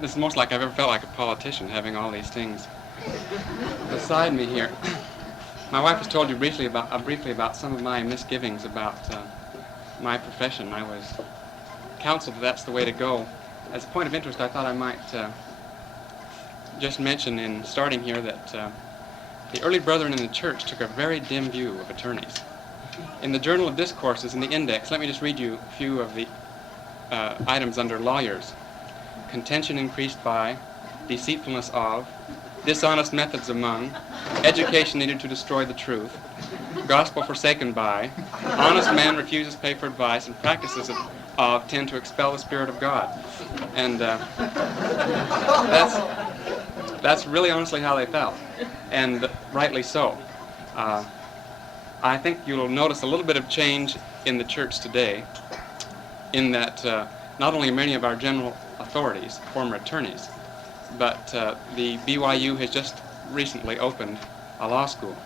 This is most like I've ever felt like a politician, having all these things beside me here. My wife has told you briefly about some of my misgivings about my profession. I was counseled that that's the way to go. As a point of interest, I thought I might just mention in starting here that the early brethren in the church took a very dim view of attorneys. In the Journal of Discourses, in the index, let me just read you a few of the items under lawyers. Contention increased by, deceitfulness of, dishonest methods among, education needed to destroy the truth, gospel forsaken by, honest man refuses pay for advice, and practices of tend to expel the Spirit of God. And that's really honestly how they felt, and rightly so. I think you'll notice a little bit of change in the church today, in that not only many of our general authorities, former attorneys, but the BYU has just recently opened a law school.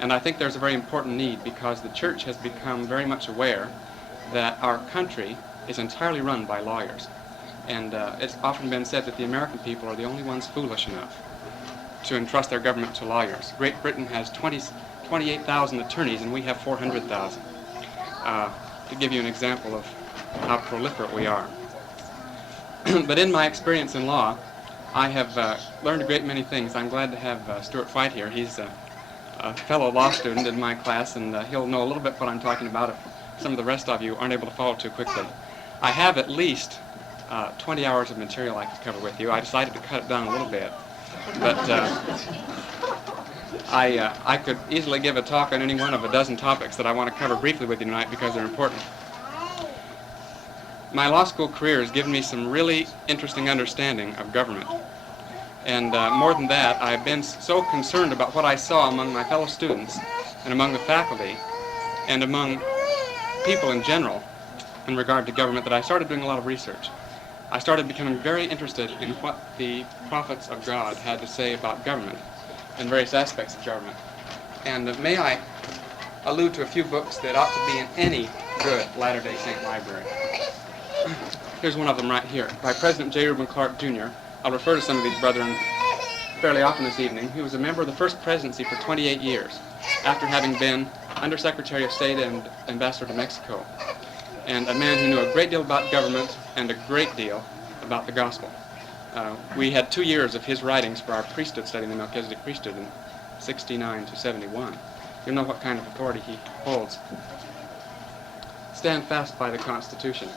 And I think there's a very important need, because the church has become very much aware that our country is entirely run by lawyers. And it's often been said that the American people are the only ones foolish enough to entrust their government to lawyers. Great Britain has 28,000 attorneys, and we have 400,000. To give you an example of how proliferate we are. But in my experience in law, I have learned a great many things. I'm glad to have Stuart White here. He's a fellow law student in my class, and he'll know a little bit what I'm talking about if some of the rest of you aren't able to follow too quickly. I have at least 20 hours of material I could cover with you. I decided to cut it down a little bit, but I could easily give a talk on any one of a dozen topics that I want to cover briefly with you tonight because they're important. My law school career has given me some really interesting understanding of government. And more than that, I've been so concerned about what I saw among my fellow students and among the faculty and among people in general in regard to government that I started doing a lot of research. I started becoming very interested in what the prophets of God had to say about government and various aspects of government. And may I allude to a few books that ought to be in any good Latter-day Saint library. Here's one of them right here, by President J. Reuben Clark, Jr. I'll refer to some of these brethren fairly often this evening. He was a member of the first presidency for 28 years, after having been Undersecretary of State and Ambassador to Mexico, and a man who knew a great deal about government and a great deal about the gospel. We had 2 years of his writings for our priesthood study in the Melchizedek priesthood in 69 to 71. You'll know what kind of authority he holds. Stand fast by the Constitution.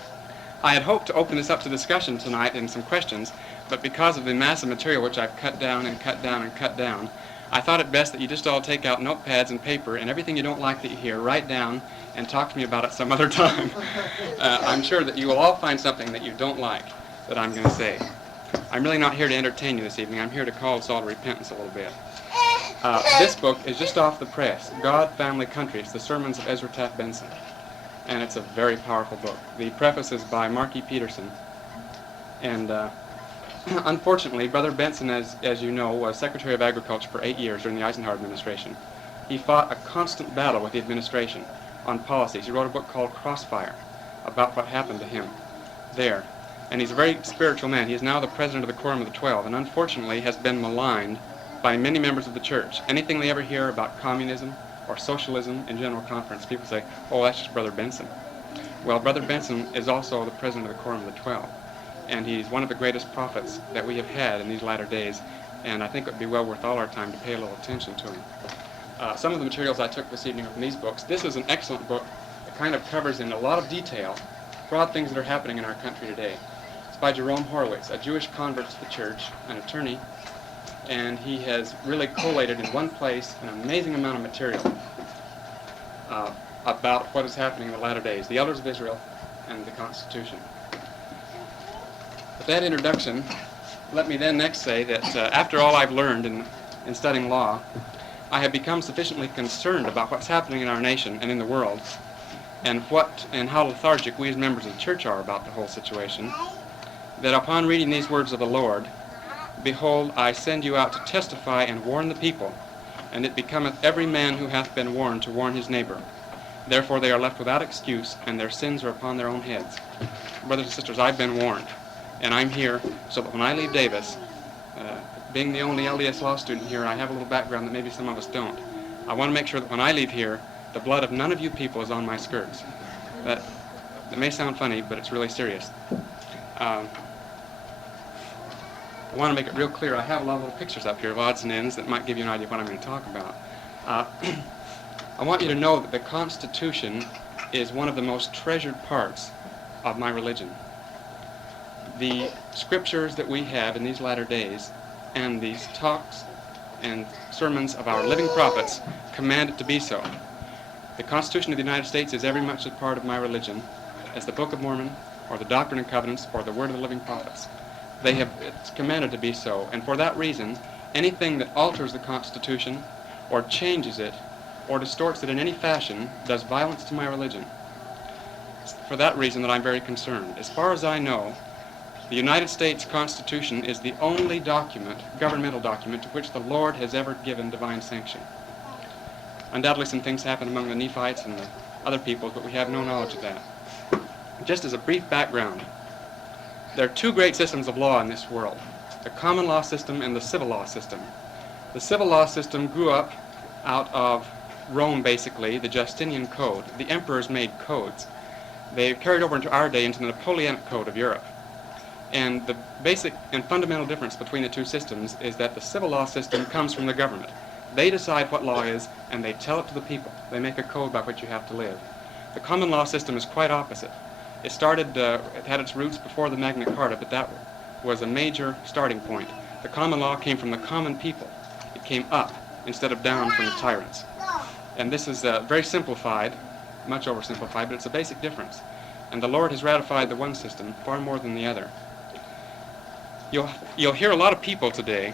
I had hoped to open this up to discussion tonight and some questions, but because of the massive material which I've cut down and cut down and cut down, I thought it best that you just all take out notepads and paper, and everything you don't like that you hear, write down and talk to me about it some other time. I'm sure that you will all find something that you don't like that I'm going to say. I'm really not here to entertain you this evening. I'm here to call us all to repentance a little bit. This book is just off the press, God, Family, Country. It's the Sermons of Ezra Taft Benson. And it's a very powerful book. The preface is by Mark E. Peterson. And unfortunately, Brother Benson, as you know, was Secretary of Agriculture for 8 years during the Eisenhower administration. He fought a constant battle with the administration on policies. He wrote a book called Crossfire about what happened to him there. And he's a very spiritual man. He is now the president of the Quorum of the 12, and unfortunately has been maligned by many members of the church. Anything they ever hear about communism or socialism in General Conference, people say, oh, that's just Brother Benson. Well, Brother Benson is also the president of the Quorum of the 12, and he's one of the greatest prophets that we have had in these latter days, and I think it would be well worth all our time to pay a little attention to him. Some of the materials I took this evening are from these books. This is an excellent book. It kind of covers in a lot of detail broad things that are happening in our country today. It's by Jerome Horowitz, a Jewish convert to the church, an attorney, and he has really collated in one place an amazing amount of material about what is happening in the latter days, the elders of Israel and the Constitution. With that introduction, let me then next say that after all I've learned in studying law, I have become sufficiently concerned about what's happening in our nation and in the world, and how lethargic we as members of the church are about the whole situation, that upon reading these words of the Lord, behold, I send you out to testify and warn the people, and it becometh every man who hath been warned to warn his neighbor. Therefore they are left without excuse, and their sins are upon their own heads. Brothers and sisters, I've been warned. And I'm here so that when I leave Davis, being the only LDS law student here, I have a little background that maybe some of us don't. I want to make sure that when I leave here, the blood of none of you people is on my skirts. That may sound funny, but it's really serious. I want to make it real clear. I have a lot of little pictures up here of odds and ends that might give you an idea of what I'm going to talk about. I want you to know that the Constitution is one of the most treasured parts of my religion. The scriptures that we have in these latter days and these talks and sermons of our living prophets command it to be so. The Constitution of the United States is every much a part of my religion as the Book of Mormon or the Doctrine and Covenants or the Word of the Living Prophets. It's commanded to be so, and for that reason, anything that alters the Constitution or changes it or distorts it in any fashion does violence to my religion. It's for that reason that I'm very concerned. As far as I know, the United States Constitution is the only document, governmental document, to which the Lord has ever given divine sanction. Undoubtedly some things happen among the Nephites and the other peoples, but we have no knowledge of that. Just as a brief background, there are two great systems of law in this world, the common law system and the civil law system. The civil law system grew up out of Rome, basically, the Justinian Code. The emperors made codes. They carried over into our day into the Napoleonic Code of Europe. And the basic and fundamental difference between the two systems is that the civil law system comes from the government. They decide what law is, and they tell it to the people. They make a code by which you have to live. The common law system is quite opposite. It had its roots before the Magna Carta, but that was a major starting point. The common law came from the common people. It came up instead of down from the tyrants. And this is very simplified, much oversimplified, but it's a basic difference. And the Lord has ratified the one system far more than the other. You'll hear a lot of people today,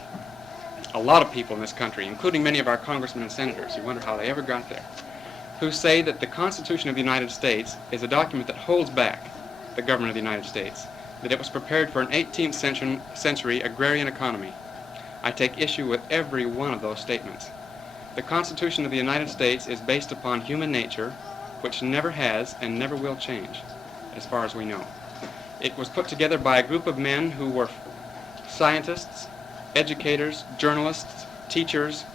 a lot of people in this country, including many of our congressmen and senators, you wonder how they ever got there, who say that the Constitution of the United States is a document that holds back the government of the United States, that it was prepared for an 18th century agrarian economy. I take issue with every one of those statements. The Constitution of the United States is based upon human nature, which never has and never will change, as far as we know. It was put together by a group of men who were scientists, educators, journalists, teachers,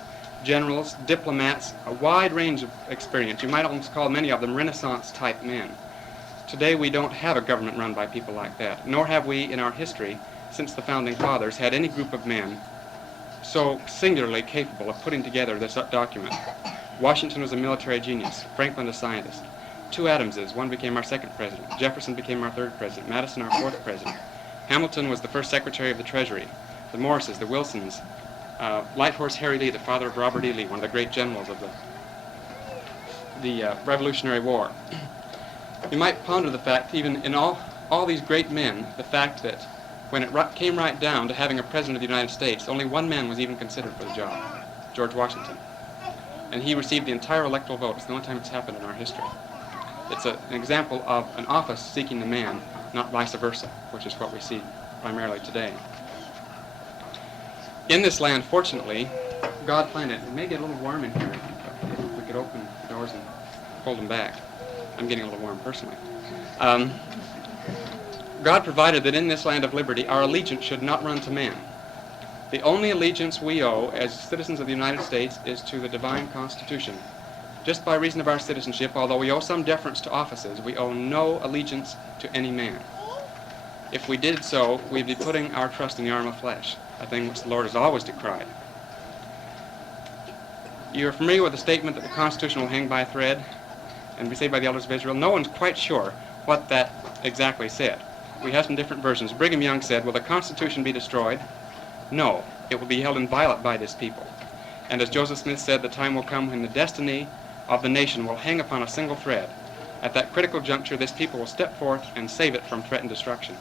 generals, diplomats, a wide range of experience. You might almost call many of them Renaissance-type men. Today we don't have a government run by people like that, nor have we in our history, since the Founding Fathers, had any group of men so singularly capable of putting together this document. Washington was a military genius, Franklin a scientist. Two Adamses, one became our second president, Jefferson became our third president, Madison our fourth president. Hamilton was the first Secretary of the Treasury. The Morrises, the Wilsons, Light Horse Harry Lee, the father of Robert E. Lee, one of the great generals of the Revolutionary War. You might ponder the fact, even in all these great men, the fact that when it came right down to having a president of the United States, only one man was even considered for the job, George Washington. And he received the entire electoral vote. It's the only time it's happened in our history. It's an example of an office seeking the man, not vice versa, which is what we see primarily today. In this land, fortunately, God planned it. It may get a little warm in here if we could open the doors and hold them back. I'm getting a little warm personally. God provided that in this land of liberty, our allegiance should not run to man. The only allegiance we owe as citizens of the United States is to the divine Constitution. Just by reason of our citizenship, although we owe some deference to offices, we owe no allegiance to any man. If we did so, we'd be putting our trust in the arm of flesh, a thing which the Lord has always decried. You're familiar with the statement that the Constitution will hang by a thread and be saved by the elders of Israel? No one's quite sure what that exactly said. We have some different versions. Brigham Young said, will the Constitution be destroyed? No, it will be held inviolate by this people. And as Joseph Smith said, the time will come when the destiny of the nation will hang upon a single thread. At that critical juncture, this people will step forth and save it from threatened destruction.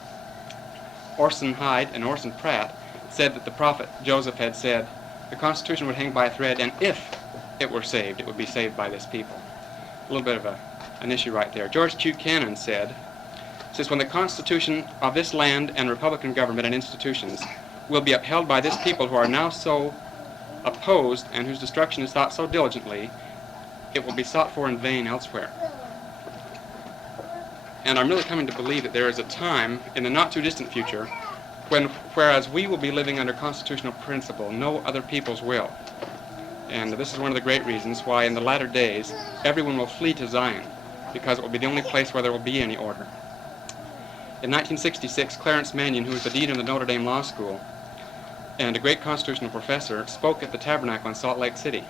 Orson Hyde and Orson Pratt said that the prophet Joseph had said the Constitution would hang by a thread, and if it were saved, it would be saved by this people. A little bit of an issue right there. George Q. Cannon says, when the Constitution of this land and Republican government and institutions will be upheld by this people who are now so opposed and whose destruction is sought so diligently, it will be sought for in vain elsewhere. And I'm really coming to believe that there is a time in the not-too-distant future when, whereas we will be living under constitutional principle, no other peoples will. And this is one of the great reasons why in the latter days everyone will flee to Zion, because it will be the only place where there will be any order. In 1966, Clarence Mannion, who was the dean of the Notre Dame Law School and a great constitutional professor, spoke at the Tabernacle in Salt Lake City.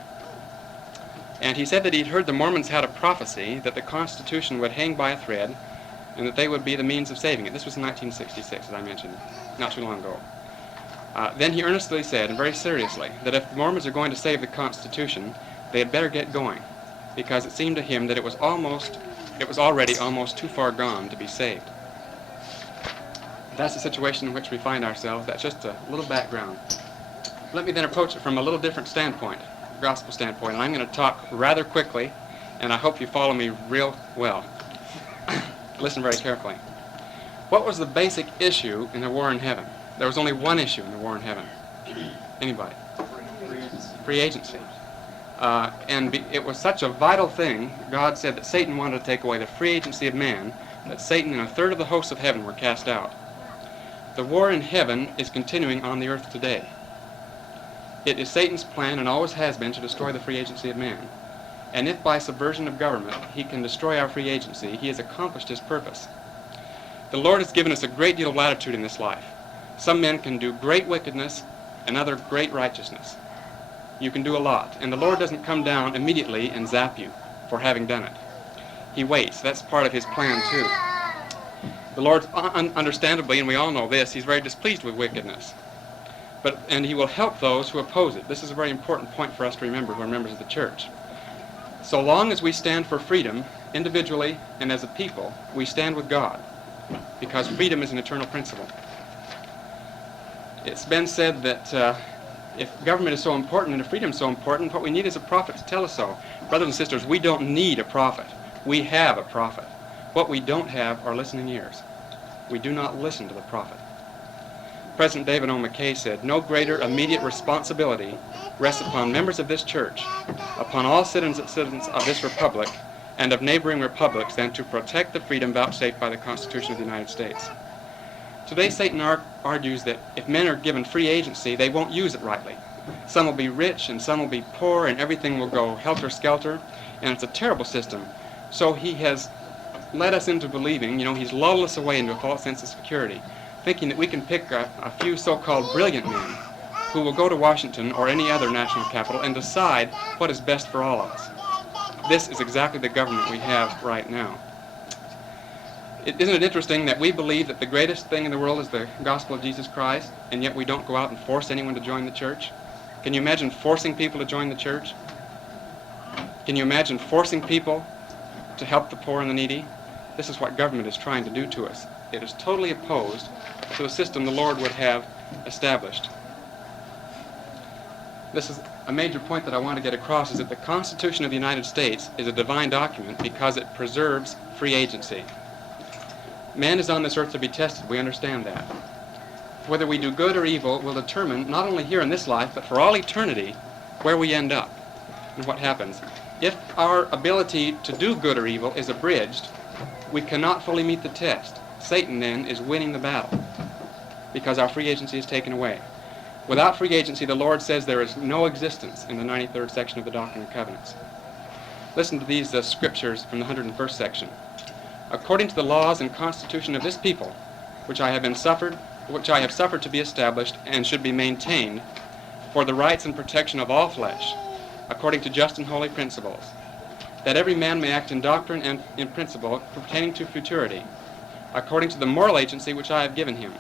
And he said that he'd heard the Mormons had a prophecy that the Constitution would hang by a thread and that they would be the means of saving it. This was in 1966, as I mentioned, not too long ago. Then he earnestly said, and very seriously, that if the Mormons are going to save the Constitution, they had better get going, because it seemed to him that it was already almost too far gone to be saved. That's the situation in which we find ourselves. That's just a little background. Let me then approach it from a little different standpoint, gospel standpoint, and I'm going to talk rather quickly, and I hope you follow me real well. Listen very carefully. What was the basic issue in the war in heaven? There was only one issue in the war in heaven. Anybody? Free agency. It was such a vital thing, God said that Satan wanted to take away the free agency of man, that Satan and a third of the hosts of heaven were cast out. The war in heaven is continuing on the earth today. It is Satan's plan, and always has been, to destroy the free agency of man. And if by subversion of government he can destroy our free agency, he has accomplished his purpose. The Lord has given us a great deal of latitude in this life. Some men can do great wickedness and other great righteousness. You can do a lot, and the Lord doesn't come down immediately and zap you for having done it. He waits. That's part of his plan too. The Lord, understandably, and we all know this, he's very displeased with wickedness. And he will help those who oppose it. This is a very important point for us to remember who are members of the church. So long as we stand for freedom, individually and as a people, we stand with God, because freedom is an eternal principle. It's been said that if government is so important and if freedom is so important, what we need is a prophet to tell us so. Brothers and sisters, we don't need a prophet. We have a prophet. What we don't have are listening ears. We do not listen to the prophet. President David O. McKay said, "No greater immediate responsibility rests upon members of this church, upon all citizens of this republic and of neighboring republics, than to protect the freedom vouchsafed by the Constitution of the United States." Today, Satan argues that if men are given free agency, they won't use it rightly. Some will be rich and some will be poor, and everything will go helter-skelter, and it's a terrible system. So he has led us into believing, he's lulled us away into a false sense of security, thinking that we can pick a few so-called brilliant men who will go to Washington or any other national capital and decide what is best for all of us. This is exactly the government we have right now. Isn't it interesting that we believe that the greatest thing in the world is the gospel of Jesus Christ, and yet we don't go out and force anyone to join the church? Can you imagine forcing people to join the church? Can you imagine forcing people to help the poor and the needy? This is what government is trying to do to us. It is totally opposed to the system the Lord would have established. This is a major point that I want to get across, is that the Constitution of the United States is a divine document because it preserves free agency. Man is on this earth to be tested. We understand that. Whether we do good or evil will determine, not only here in this life, but for all eternity, where we end up and what happens. If our ability to do good or evil is abridged, we cannot fully meet the test. Satan then is winning the battle because our free agency is taken away. Without free agency, the Lord says there is no existence in the 93rd section of the Doctrine and Covenants. Listen to these scriptures from the 101st section. "According to the laws and constitution of this people, which I have suffered to be established and should be maintained for the rights and protection of all flesh, according to just and holy principles, that every man may act in doctrine and in principle pertaining to futurity, according to the moral agency which I have given him,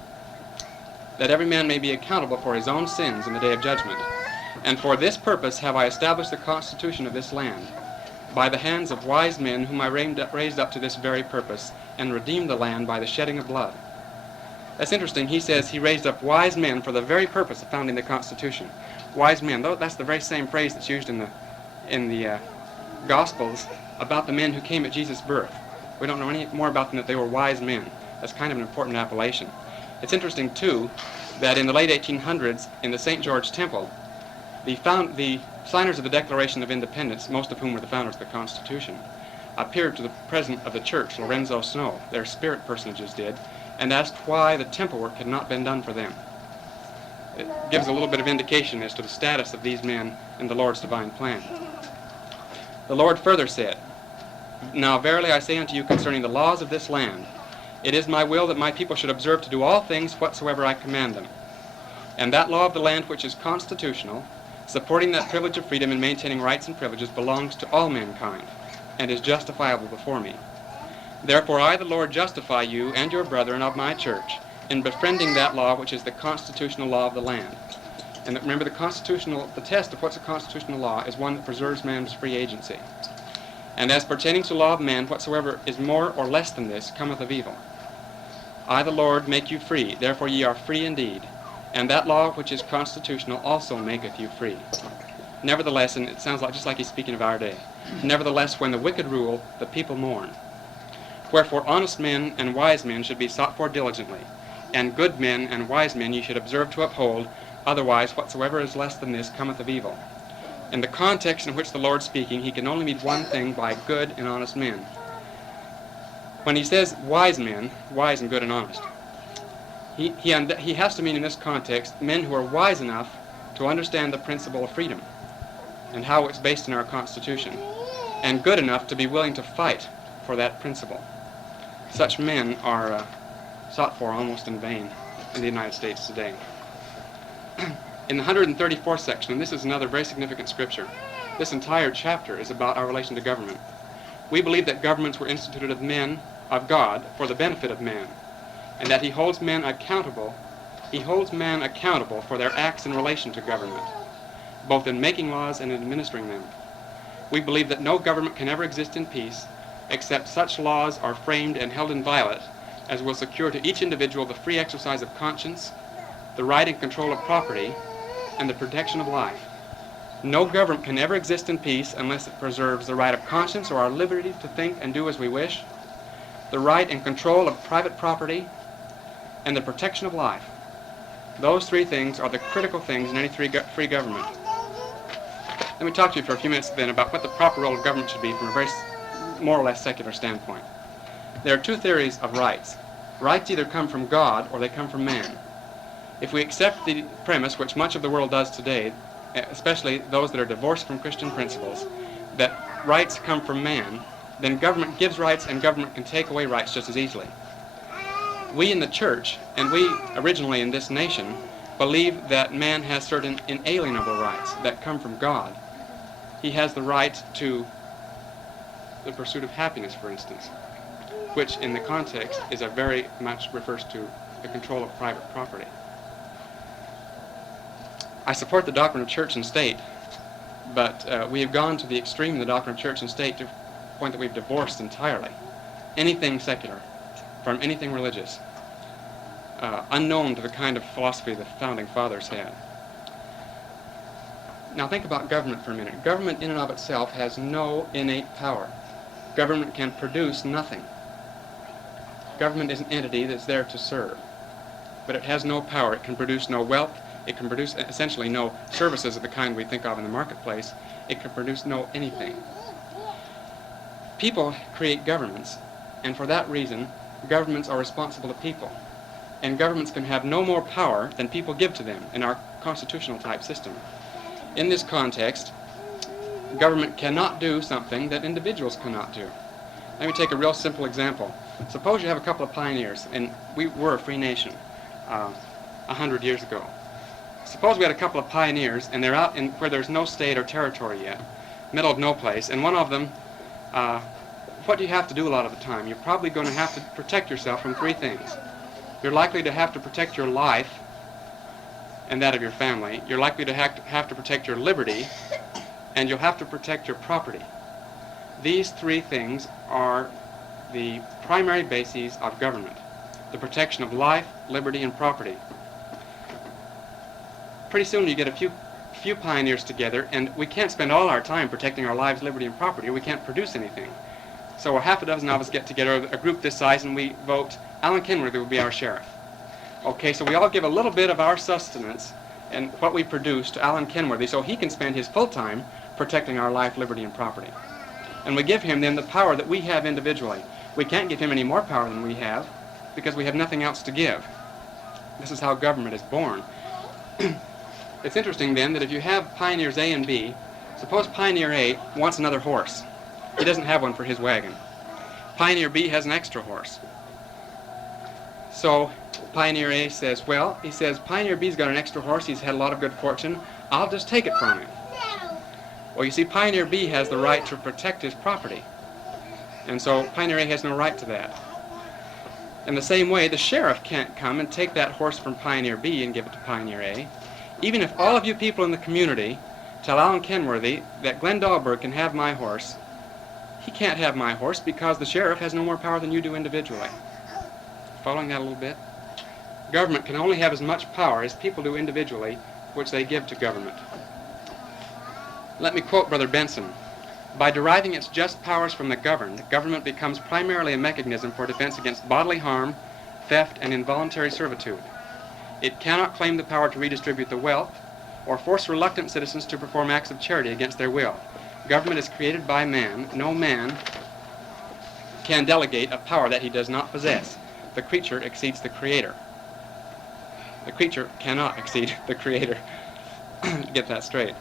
that every man may be accountable for his own sins in the day of judgment. And for this purpose have I established the constitution of this land, by the hands of wise men whom I raised up to this very purpose, and redeemed the land by the shedding of blood." That's interesting. He says he raised up wise men for the very purpose of founding the Constitution. Wise men. That's the very same phrase that's used in the Gospels about the men who came at Jesus' birth. We don't know any more about them than that they were wise men. That's kind of an important appellation. It's interesting, too, that in the late 1800s, in the St. George Temple, the signers of the Declaration of Independence, most of whom were the founders of the Constitution, appeared to the president of the church, Lorenzo Snow, their spirit personages did, and asked why the temple work had not been done for them. It gives a little bit of indication as to the status of these men in the Lord's divine plan. The Lord further said, "Now verily I say unto you concerning the laws of this land, it is my will that my people should observe to do all things whatsoever I command them. And that law of the land which is constitutional, supporting that privilege of freedom and maintaining rights and privileges, belongs to all mankind, and is justifiable before me. Therefore I, the Lord, justify you and your brethren of my church in befriending that law which is the constitutional law of the land." And remember, the test of what's a constitutional law is one that preserves man's free agency. "And as pertaining to the law of man, whatsoever is more or less than this cometh of evil. I, the Lord, make you free, therefore ye are free indeed. And that law which is constitutional also maketh you free. Nevertheless," and it sounds just like he's speaking of our day, "nevertheless, when the wicked rule, the people mourn. Wherefore honest men and wise men should be sought for diligently, and good men and wise men ye should observe to uphold, otherwise whatsoever is less than this cometh of evil." In the context in which the Lord's speaking, he can only mean one thing by good and honest men. When he says wise men, wise and good and honest, he has to mean in this context men who are wise enough to understand the principle of freedom and how it's based in our Constitution, and good enough to be willing to fight for that principle. Such men are sought for almost in vain in the United States today. In the 134th section, and this is another very significant scripture, this entire chapter is about our relation to government. We believe that governments were instituted of men, of God, for the benefit of man, and that he holds man accountable for their acts in relation to government, both in making laws and in administering them. We believe that no government can ever exist in peace except such laws are framed and held inviolate as will secure to each individual the free exercise of conscience, the right and control of property, and the protection of life. No government can ever exist in peace unless it preserves the right of conscience or our liberty to think and do as we wish, the right and control of private property, and the protection of life. Those three things are the critical things in any free government. Let me talk to you for a few minutes then about what the proper role of government should be from a very more or less secular standpoint. There are two theories of rights. Rights either come from God or they come from man. If we accept the premise, which much of the world does today, especially those that are divorced from Christian principles, that rights come from man, then government gives rights and government can take away rights just as easily. We in the church, and we originally in this nation, believe that man has certain inalienable rights that come from God. He has the right to the pursuit of happiness, for instance, which in the context is very much refers to the control of private property. I support the doctrine of church and state, but we have gone to the extreme in the doctrine of church and state to the point that we've divorced entirely anything secular from anything religious, unknown to the kind of philosophy the founding fathers had. Now think about government for a minute. Government in and of itself has no innate power. Government can produce nothing. Government is an entity that's there to serve, but it has no power. It can produce no wealth. It can produce essentially no services of the kind we think of in the marketplace. It can produce no anything. People create governments, and for that reason, governments are responsible to people. And governments can have no more power than people give to them in our constitutional type system. In this context, government cannot do something that individuals cannot do. Let me take a real simple example. Suppose you have a couple of pioneers, and we were a free nation 100 years ago. Suppose we had a couple of pioneers, and they're out in where there's no state or territory yet, middle of no place, and one of them, what do you have to do a lot of the time? You're probably going to have to protect yourself from three things. You're likely to have to protect your life and that of your family. You're likely to have to protect your liberty, and you'll have to protect your property. These three things are the primary bases of government: the protection of life, liberty, and property. Pretty soon you get a few pioneers together, and we can't spend all our time protecting our lives, liberty, and property, or we can't produce anything. So a half a dozen of us get together, a group this size, and we vote Allen Kenworthy will be our sheriff. Okay, so we all give a little bit of our sustenance and what we produce to Allen Kenworthy so he can spend his full time protecting our life, liberty, and property. And we give him then the power that we have individually. We can't give him any more power than we have because we have nothing else to give. This is how government is born. It's interesting then that if you have pioneers A and B, suppose Pioneer A wants another horse. He doesn't have one for his wagon. Pioneer B has an extra horse. So Pioneer A says, well, he says, Pioneer B's got an extra horse. He's had a lot of good fortune. I'll just take it from him. Well, you see, Pioneer B has the right to protect his property. And so Pioneer A has no right to that. In the same way, the sheriff can't come and take that horse from Pioneer B and give it to Pioneer A. Even if all of you people in the community tell Alan Kenworthy that Glenn Dahlberg can have my horse, he can't have my horse because the sheriff has no more power than you do individually. Following that a little bit? Government can only have as much power as people do individually, which they give to government. Let me quote Brother Benson. By deriving its just powers from the governed, government becomes primarily a mechanism for defense against bodily harm, theft, and involuntary servitude. It cannot claim the power to redistribute the wealth or force reluctant citizens to perform acts of charity against their will. Government is created by man. No man can delegate a power that he does not possess. The creature exceeds the creator. The creature cannot exceed the creator. Get that straight.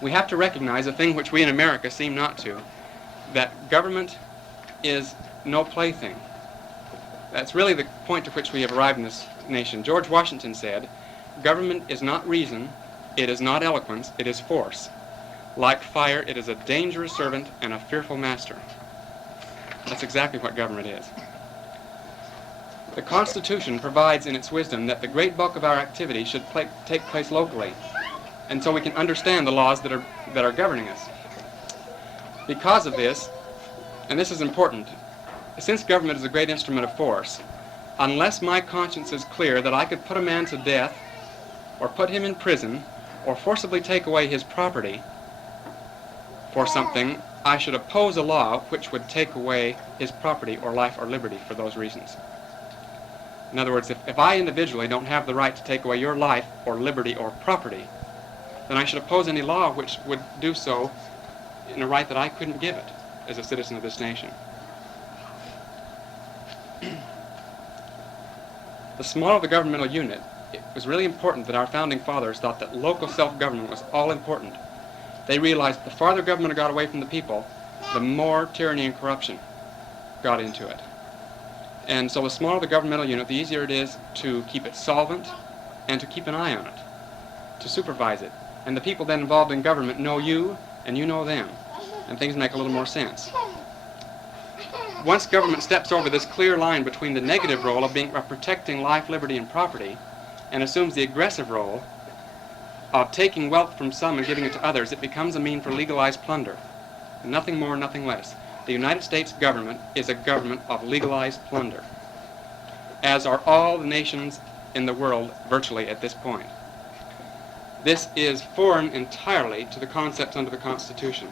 We have to recognize a thing which we in America seem not to, that government is no plaything. That's really the point to which we have arrived in this nation. George Washington said, government is not reason, it is not eloquence, it is force. Like fire, it is a dangerous servant and a fearful master. That's exactly what government is. The Constitution provides in its wisdom that the great bulk of our activity should take place locally, and so we can understand the laws that are governing us. Because of this, and this is important, since government is a great instrument of force, unless my conscience is clear that I could put a man to death, or put him in prison, or forcibly take away his property for something, I should oppose a law which would take away his property or life or liberty for those reasons. In other words, if I individually don't have the right to take away your life or liberty or property, then I should oppose any law which would do so in a right that I couldn't give it as a citizen of this nation. The smaller the governmental unit, it was really important that our founding fathers thought that local self-government was all important. They realized that the farther government got away from the people, the more tyranny and corruption got into it. And so the smaller the governmental unit, the easier it is to keep it solvent and to keep an eye on it, to supervise it. And the people then involved in government know you and you know them, and things make a little more sense. Once government steps over this clear line between the negative role of protecting life, liberty, and property and assumes the aggressive role of taking wealth from some and giving it to others, it becomes a mean for legalized plunder. Nothing more, nothing less. The United States government is a government of legalized plunder, as are all the nations in the world virtually at this point. This is foreign entirely to the concepts under the Constitution.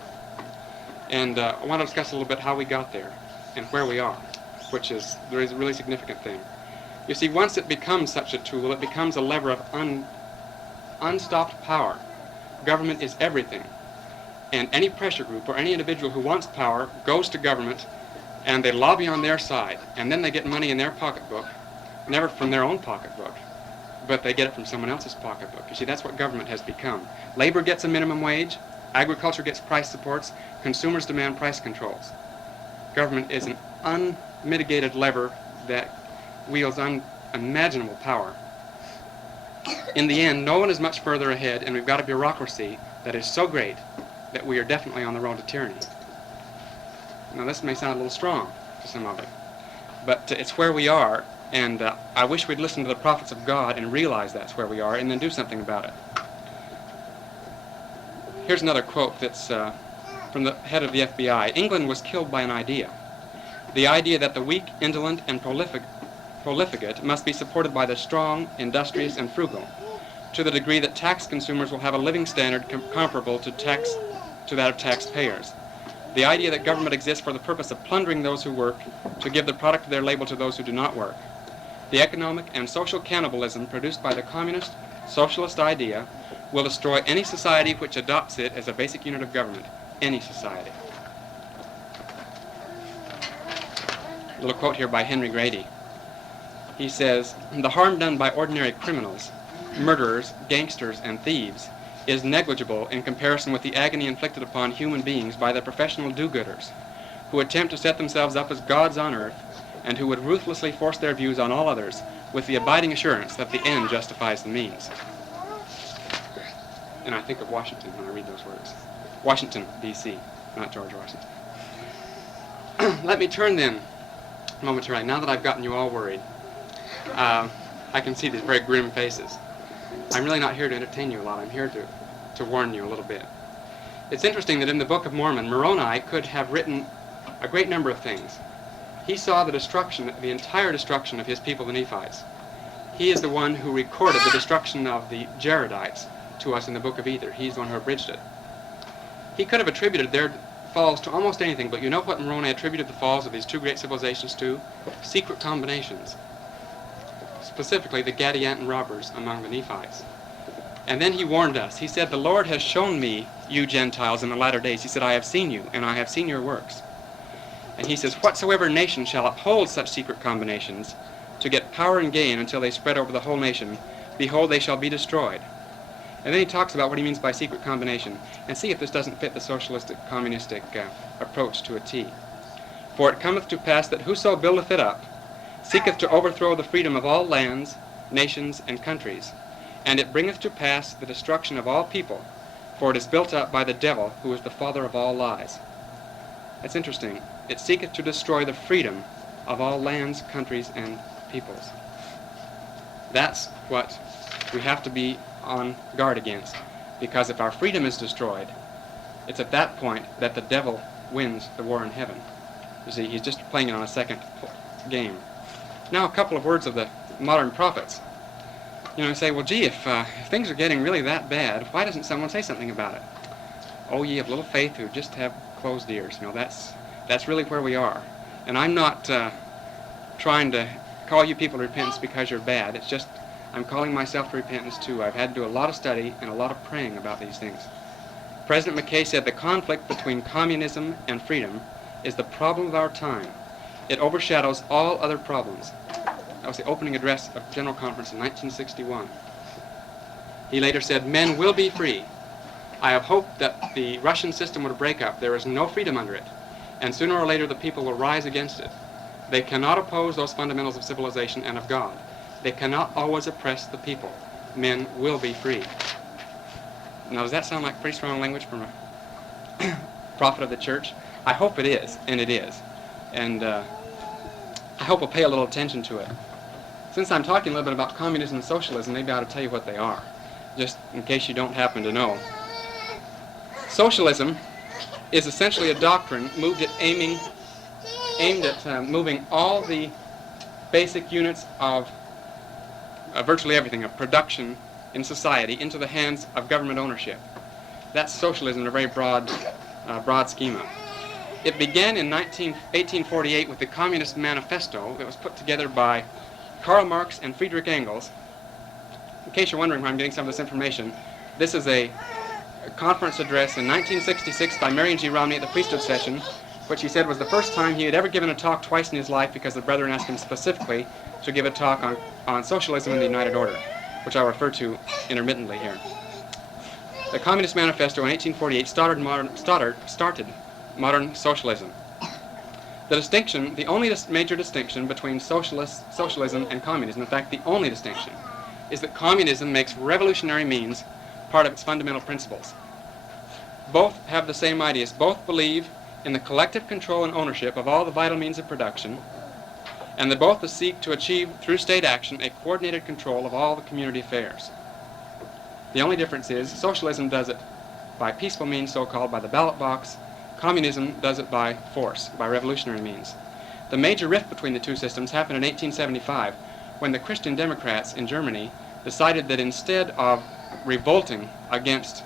And I want to discuss a little bit how we got there and where we are, which is a really significant thing. You see, once it becomes such a tool, it becomes a lever of unstopped power. Government is everything. And any pressure group or any individual who wants power goes to government and they lobby on their side, and then they get money in their pocketbook, never from their own pocketbook, but they get it from someone else's pocketbook. You see, that's what government has become. Labor gets a minimum wage, agriculture gets price supports, consumers demand price controls. Government is an unmitigated lever that wields unimaginable power. In the end, no one is much further ahead, and we've got a bureaucracy that is so great that we are definitely on the road to tyranny. Now, this may sound a little strong to some of it, but it's where we are, and I wish we'd listen to the prophets of God and realize that's where we are and then do something about it. Here's another quote that's from the head of the FBI. England was killed by an idea. The idea that the weak, indolent, and profligate must be supported by the strong, industrious, and frugal, to the degree that tax consumers will have a living standard comparable to that of taxpayers. The idea that government exists for the purpose of plundering those who work, to give the product of their labor to those who do not work. The economic and social cannibalism produced by the communist, socialist idea will destroy any society which adopts it as a basic unit of government. Any society. A little quote here by Henry Grady. He says, "The harm done by ordinary criminals, murderers, gangsters, and thieves is negligible in comparison with the agony inflicted upon human beings by the professional do-gooders, who attempt to set themselves up as gods on earth, and who would ruthlessly force their views on all others with the abiding assurance that the end justifies the means." And I think of Washington when I read those words. Washington, D.C., not George Washington. Let me turn then, momentarily, now that I've gotten you all worried. I can see these very grim faces. I'm really not here to entertain you a lot. I'm here to warn you a little bit. It's interesting that in the Book of Mormon, Moroni could have written a great number of things. He saw the destruction, the entire destruction of his people, the Nephites. He is the one who recorded the destruction of the Jaredites to us in the Book of Ether. He's the one who abridged it. He could have attributed their falls to almost anything, but you know what Moroni attributed the falls of these two great civilizations to? Secret combinations. Specifically, the Gadianton robbers among the Nephites. And then he warned us. He said, "The Lord has shown me, you Gentiles, in the latter days." He said, "I have seen you, and I have seen your works." And he says, "Whatsoever nation shall uphold such secret combinations to get power and gain until they spread over the whole nation, behold, they shall be destroyed." And then he talks about what he means by secret combination. And see if this doesn't fit the socialistic, communistic approach to a T. "For it cometh to pass that whoso buildeth it up seeketh to overthrow the freedom of all lands, nations, and countries. And it bringeth to pass the destruction of all people, for it is built up by the devil, who is the father of all lies." That's interesting. It seeketh to destroy the freedom of all lands, countries, and peoples. That's what we have to be on guard against, because if our freedom is destroyed, it's at that point that the devil wins the war in heaven. You see, he's just playing it on a second game. Now, a couple of words of the modern prophets. You know, say, well, gee, if things are getting really that bad, why doesn't someone say something about it? Oh, ye of little faith who just have closed ears. You know, that's really where we are. And I'm not trying to call you people to repentance because you're bad. It's just I'm calling myself to repentance too. I've had to do a lot of study and a lot of praying about these things. President McKay said the conflict between communism and freedom is the problem of our time. It overshadows all other problems. That was the opening address of General Conference in 1961. He later said, "Men will be free. I have hoped that the Russian system would break up. There is no freedom under it. And sooner or later the people will rise against it. They cannot oppose those fundamentals of civilization and of God. They cannot always oppress the people. Men will be free." Now, does that sound like pretty strong language from a prophet of the church? I hope it is, and it is. And I hope we'll pay a little attention to it. Since I'm talking a little bit about communism and socialism, maybe I ought to tell you what they are, just in case you don't happen to know. Socialism is essentially a doctrine aimed at moving all the basic units of virtually everything, of production in society, into the hands of government ownership. That's socialism in a very broad schema. It began in 1848 with the Communist Manifesto that was put together by Karl Marx and Friedrich Engels. In case you're wondering where I'm getting some of this information, this is a conference address in 1966 by Marion G. Romney at the priesthood session, which he said was the first time he had ever given a talk twice in his life, because the brethren asked him specifically to give a talk on socialism in the United Order, which I'll refer to intermittently here. The Communist Manifesto in 1848 started modern socialism. The distinction, the only major distinction between socialism and communism, in fact the only distinction, is that communism makes revolutionary means part of its fundamental principles. Both have the same ideas. Both believe in the collective control and ownership of all the vital means of production, and they both seek to achieve, through state action, a coordinated control of all the community affairs. The only difference is socialism does it by peaceful means, so-called, by the ballot box. Communism does it by force, by revolutionary means. The major rift between the two systems happened in 1875, when the Christian Democrats in Germany decided that instead of revolting against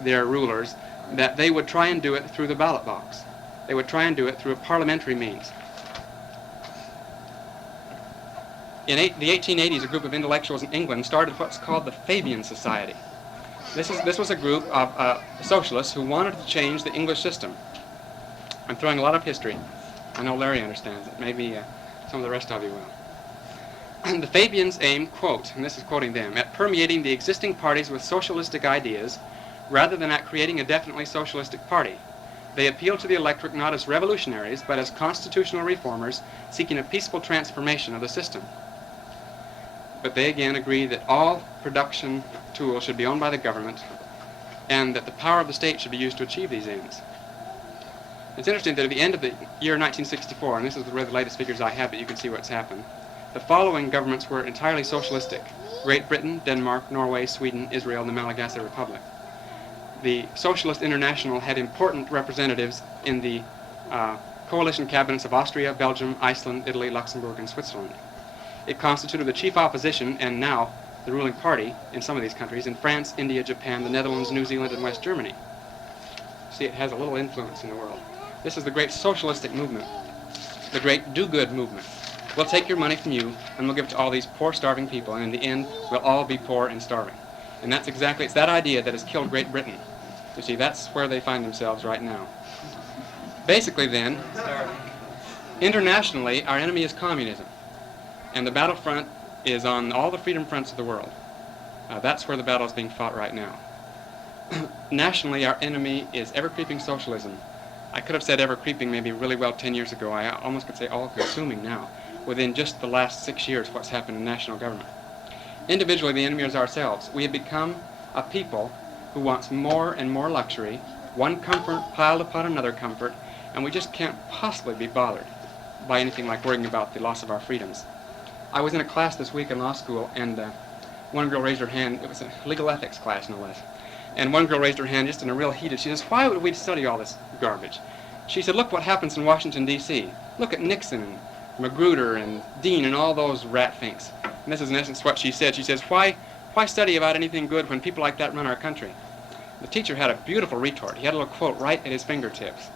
their rulers, that they would try and do it through the ballot box. They would try and do it through a parliamentary means. In the 1880s, a group of intellectuals in England started what's called the Fabian Society. This was a group of socialists who wanted to change the English system. I'm throwing a lot of history. I know Larry understands it. Maybe some of the rest of you will. The Fabians aim, quote, and this is quoting them, at permeating the existing parties with socialistic ideas rather than at creating a definitely socialistic party. They appeal to the electorate not as revolutionaries, but as constitutional reformers seeking a peaceful transformation of the system. But they again agree that all production tools should be owned by the government and that the power of the state should be used to achieve these ends. It's interesting that at the end of the year 1964, and this is the latest figures I have, but you can see what's happened, the following governments were entirely socialistic: Great Britain, Denmark, Norway, Sweden, Israel, and the Malagasy Republic. The Socialist International had important representatives in the coalition cabinets of Austria, Belgium, Iceland, Italy, Luxembourg, and Switzerland. It constituted the chief opposition, and now the ruling party in some of these countries, in France, India, Japan, the Netherlands, New Zealand, and West Germany. See, it has a little influence in the world. This is the great socialistic movement, the great do-good movement. We'll take your money from you, and we'll give it to all these poor, starving people, and in the end, we'll all be poor and starving. And that's exactly, it's that idea that has killed Great Britain. You see, that's where they find themselves right now. Basically then, internationally, our enemy is communism. And the battlefront is on all the freedom fronts of the world. That's where the battle is being fought right now. Nationally, our enemy is ever-creeping socialism. I could have said ever-creeping maybe really well 10 years ago. I almost could say all-consuming now. Within just the last 6 years, what's happened in national government. Individually, the enemy is ourselves. We have become a people who wants more and more luxury, one comfort piled upon another comfort, and we just can't possibly be bothered by anything like worrying about the loss of our freedoms. I was in a class this week in law school, and one girl raised her hand. It was a legal ethics class, no less. And one girl raised her hand just in a real heated. She says, "Why would we study all this garbage?" She said, "Look what happens in Washington, D.C. Look at Nixon and Magruder and Dean and all those rat finks." And this is in essence what she said. She says, why study about anything good when people like that run our country? The teacher had a beautiful retort. He had a little quote right at his fingertips.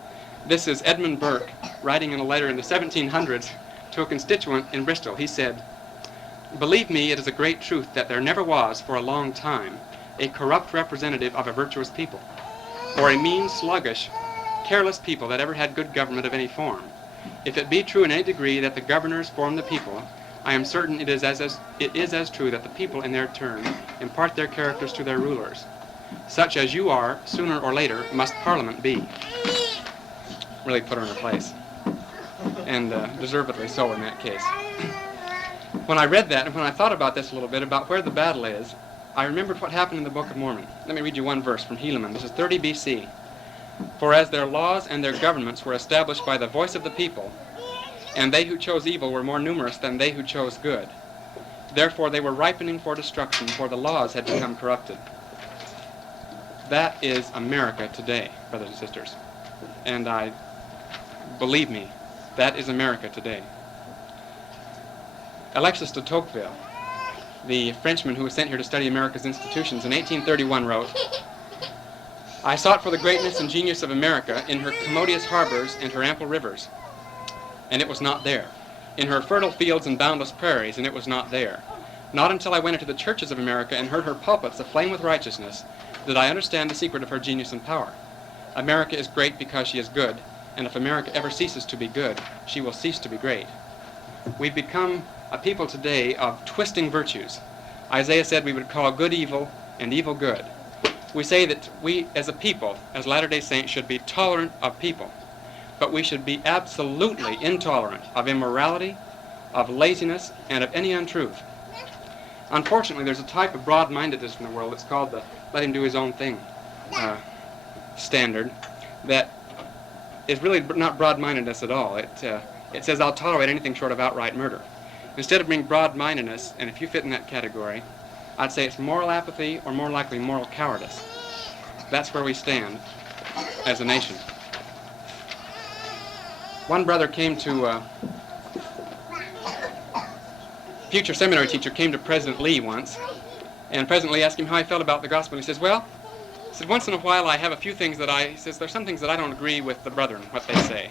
This is Edmund Burke writing in a letter in the 1700s to a constituent in Bristol. He said, "Believe me, it is a great truth that there never was, for a long time, a corrupt representative of a virtuous people, or a mean, sluggish, careless people that ever had good government of any form. If it be true in any degree that the governors form the people, I am certain it is as true that the people in their turn impart their characters to their rulers. Such as you are, sooner or later, must Parliament be." Really put her in her place. And deservedly so in that case. When I read that, and when I thought about this a little bit, about where the battle is, I remembered what happened in the Book of Mormon. Let me read you one verse from Helaman. This is 30 B.C. "For as their laws and their governments were established by the voice of the people, and they who chose evil were more numerous than they who chose good, therefore they were ripening for destruction, for the laws had become corrupted." That is America today, brothers and sisters. And believe me, that is America today. Alexis de Tocqueville, the Frenchman who was sent here to study America's institutions, in 1831 wrote, "I sought for the greatness and genius of America in her commodious harbors and her ample rivers, and it was not there. In her fertile fields and boundless prairies, and it was not there. Not until I went into the churches of America and heard her pulpits aflame with righteousness did I understand the secret of her genius and power. America is great because she is good, and if America ever ceases to be good, she will cease to be great." We've become a people today of twisting virtues. Isaiah said we would call good evil and evil good. We say that we as a people, as Latter-day Saints, should be tolerant of people, but we should be absolutely intolerant of immorality, of laziness, and of any untruth. Unfortunately, there's a type of broad-mindedness in the world that's called the let him do his own thing standard that is really not broad-mindedness at all. It says, I'll tolerate anything short of outright murder. Instead of being broad-mindedness, and if you fit in that category, I'd say it's moral apathy, or more likely moral cowardice. That's where we stand as a nation. One brother came to, future seminary teacher came to President Lee once, and President Lee asked him how he felt about the gospel. He says, well, he said, once in a while I have a few things that he says, there's some things that I don't agree with the brethren, what they say.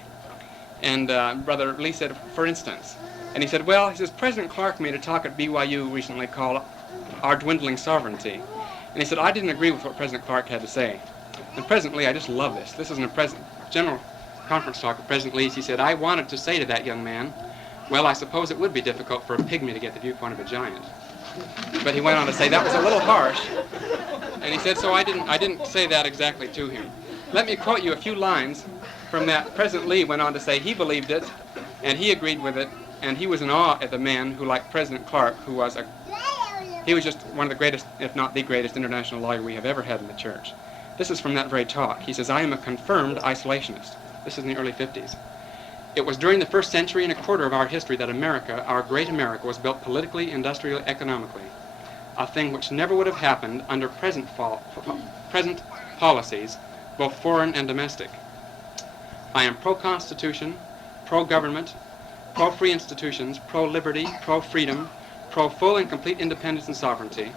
And Brother Lee said, for instance, and he said, well, he says, President Clark made a talk at BYU recently called Our Dwindling Sovereignty. And he said, I didn't agree with what President Clark had to say. And President Lee, I just love this. This is a general conference talk with President Lee's, he said, I wanted to say to that young man, well, I suppose it would be difficult for a pygmy to get the viewpoint of a giant. But he went on to say that was a little harsh. And he said, so I didn't say that exactly to him. Let me quote you a few lines from that. President Lee went on to say he believed it, and he agreed with it, and he was in awe at the man who, like President Clark, he was just one of the greatest, if not the greatest, international lawyer we have ever had in the church. This is from that very talk. He says, I am a confirmed isolationist. This is in the early 50s. It was during the first century and a quarter of our history that America, our great America, was built politically, industrially, economically. A thing which never would have happened under present policies, both foreign and domestic. I am pro-Constitution, pro-government, pro-free institutions, pro-liberty, pro-freedom, pro-full and complete independence and sovereignty,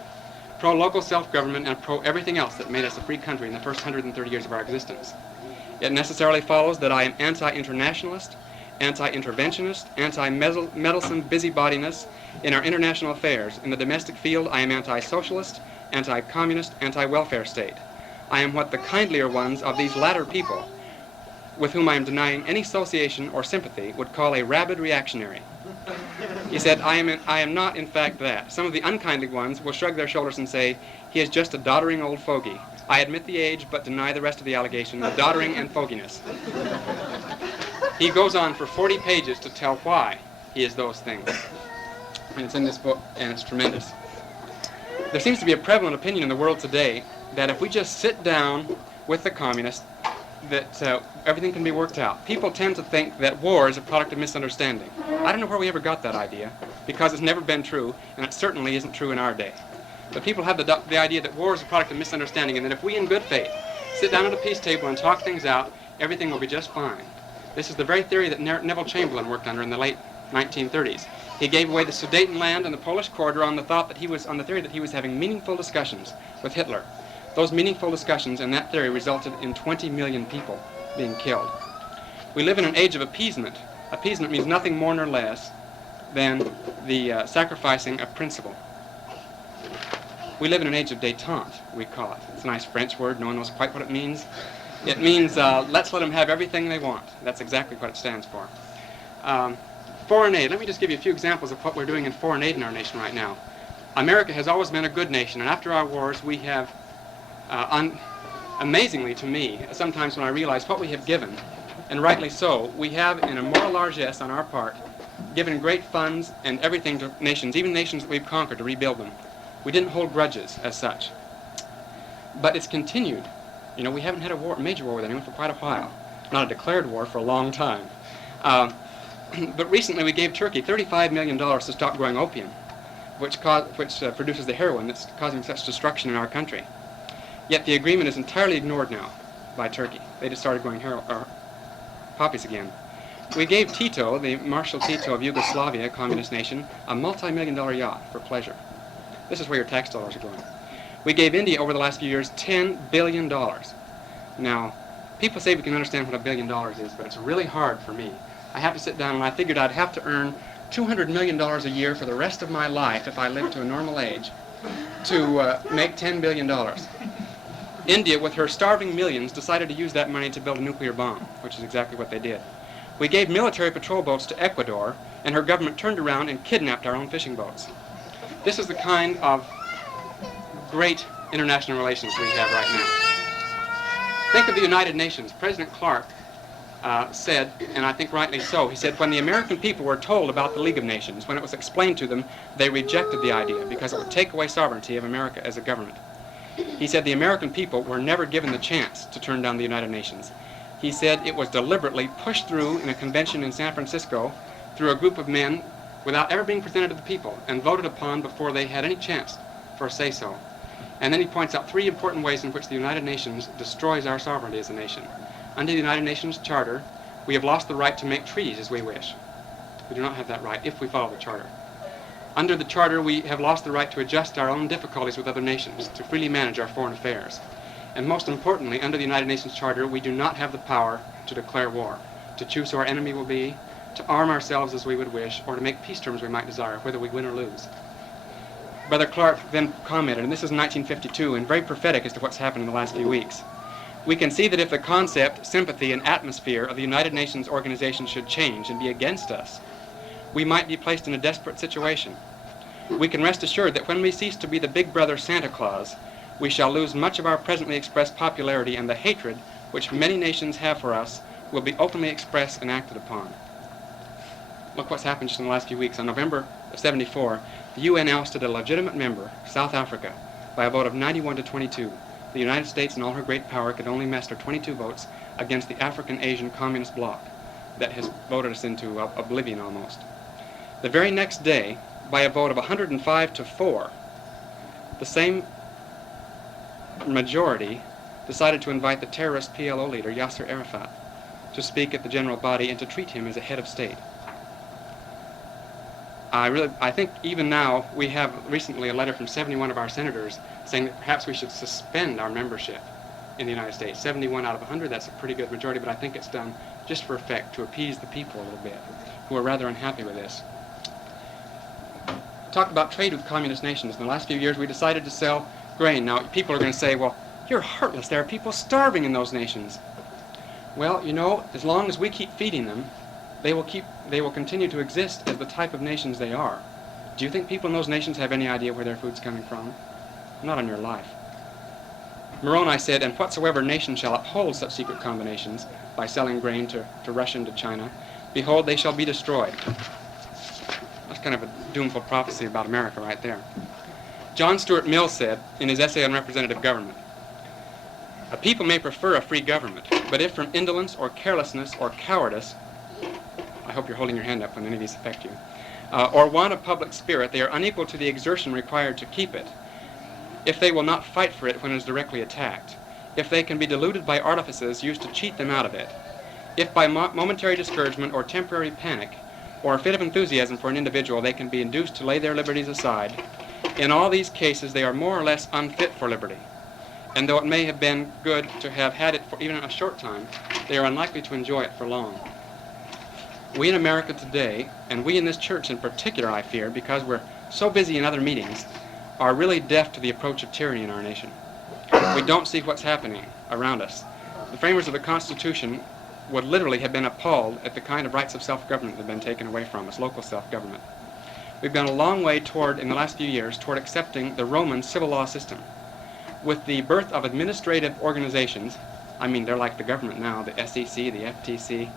pro-local self-government, and pro-everything else that made us a free country in the first 130 years of our existence. It necessarily follows that I am anti-internationalist, anti-interventionist, anti-meddlesome busybodiness in our international affairs. In the domestic field, I am anti-socialist, anti-communist, anti-welfare state. I am what the kindlier ones of these latter people, with whom I am denying any association or sympathy, would call a rabid reactionary. He said, I am not, in fact, that. Some of the unkindly ones will shrug their shoulders and say, he is just a doddering old fogey. I admit the age, but deny the rest of the allegation, the doddering and foginess. He goes on for 40 pages to tell why he is those things. And it's in this book, and it's tremendous. There seems to be a prevalent opinion in the world today that if we just sit down with the communists, that everything can be worked out. People tend to think that war is a product of misunderstanding. I don't know where we ever got that idea, because it's never been true, and it certainly isn't true in our day. But people have the idea that war is a product of misunderstanding, and that if we in good faith sit down at a peace table and talk things out, everything will be just fine. This is the very theory that Neville Chamberlain worked under in the late 1930s. He gave away the Sudetenland and the Polish quarter on the theory that he was having meaningful discussions with Hitler. Those meaningful discussions and that theory resulted in 20 million people being killed. We live in an age of appeasement. Appeasement means nothing more nor less than the sacrificing of principle. We live in an age of détente, we call it. It's a nice French word. No one knows quite what it means. It means let's let them have everything they want. That's exactly what it stands for. Foreign aid. Let me just give you a few examples of what we're doing in foreign aid in our nation right now. America has always been a good nation, and after our wars we have, amazingly to me, sometimes when I realize what we have given, and rightly so, we have in a moral largesse on our part given great funds and everything to nations, even nations that we've conquered, to rebuild them. We didn't hold grudges as such. But it's continued. You know, we haven't had a major war with anyone for quite a while. Not a declared war for a long time. But recently we gave Turkey $35 million to stop growing opium, which produces the heroin that's causing such destruction in our country. Yet the agreement is entirely ignored now by Turkey. They just started growing poppies again. We gave Tito, the Marshal Tito of Yugoslavia, a communist nation, a multi-million-dollar yacht for pleasure. This is where your tax dollars are going. We gave India over the last few years $10 billion. Now, people say we can understand what $1 billion is, but it's really hard for me. I have to sit down and I figured I'd have to earn $200 million a year for the rest of my life if I lived to a normal age to make $10 billion. India, with her starving millions, decided to use that money to build a nuclear bomb, which is exactly what they did. We gave military patrol boats to Ecuador, and her government turned around and kidnapped our own fishing boats. This is the kind of great international relations we have right now. Think of the United Nations. President Clark said, and I think rightly so, he said, when the American people were told about the League of Nations, when it was explained to them, they rejected the idea because it would take away sovereignty of America as a government. He said the American people were never given the chance to turn down the United Nations. He said it was deliberately pushed through in a convention in San Francisco through a group of men without ever being presented to the people and voted upon before they had any chance for a say-so. And then he points out three important ways in which the United Nations destroys our sovereignty as a nation. Under the United Nations Charter, we have lost the right to make treaties as we wish. We do not have that right if we follow the Charter. Under the Charter, we have lost the right to adjust our own difficulties with other nations, to freely manage our foreign affairs. And most importantly, under the United Nations Charter, we do not have the power to declare war, to choose who our enemy will be, to arm ourselves as we would wish, or to make peace terms we might desire, whether we win or lose. Brother Clark then commented, and this is in 1952, and very prophetic as to what's happened in the last few weeks. We can see that if the concept, sympathy, and atmosphere of the United Nations organization should change and be against us, we might be placed in a desperate situation. We can rest assured that when we cease to be the big brother Santa Claus, we shall lose much of our presently expressed popularity, and the hatred which many nations have for us will be openly expressed and acted upon. Look what's happened just in the last few weeks. On November of '74, the UN ousted a legitimate member, South Africa, by a vote of 91 to 22. The United States, in all her great power, could only muster 22 votes against the African-Asian communist bloc that has voted us into oblivion almost. The very next day, by a vote of 105 to 4, the same majority decided to invite the terrorist PLO leader, Yasser Arafat, to speak at the general body and to treat him as a head of state. I think even now we have recently a letter from 71 of our senators saying that perhaps we should suspend our membership in the United States. 71 out of 100, that's a pretty good majority, but I think it's done just for effect, to appease the people a little bit, who are rather unhappy with this. Talked about trade with communist nations. In the last few years, we decided to sell grain. Now, people are going to say, well, you're heartless. There are people starving in those nations. Well, you know, as long as we keep feeding them, they will continue to exist as the type of nations they are. Do you think people in those nations have any idea where their food's coming from? Not on your life. Moroni said, and whatsoever nation shall uphold such secret combinations by selling grain to Russia and to China, behold, they shall be destroyed. That's kind of a doomful prophecy about America right there. John Stuart Mill said in his essay on representative government, a people may prefer a free government, but if from indolence or carelessness or cowardice, I hope you're holding your hand up when any of these affect you, or want of public spirit, they are unequal to the exertion required to keep it, if they will not fight for it when it is directly attacked, if they can be deluded by artifices used to cheat them out of it, if by momentary discouragement or temporary panic, or a fit of enthusiasm for an individual, they can be induced to lay their liberties aside, in all these cases they are more or less unfit for liberty. And though it may have been good to have had it for even a short time, they are unlikely to enjoy it for long. We in America today, and we in this church in particular, I fear, because we're so busy in other meetings, are really deaf to the approach of tyranny in our nation. We don't see what's happening around us. The framers of the Constitution would literally have been appalled at the kind of rights of self-government that have been taken away from us, local self-government. We've gone a long way toward, in the last few years, toward accepting the Roman civil law system. With the birth of administrative organizations, I mean, they're like the government now, the SEC, the FTC,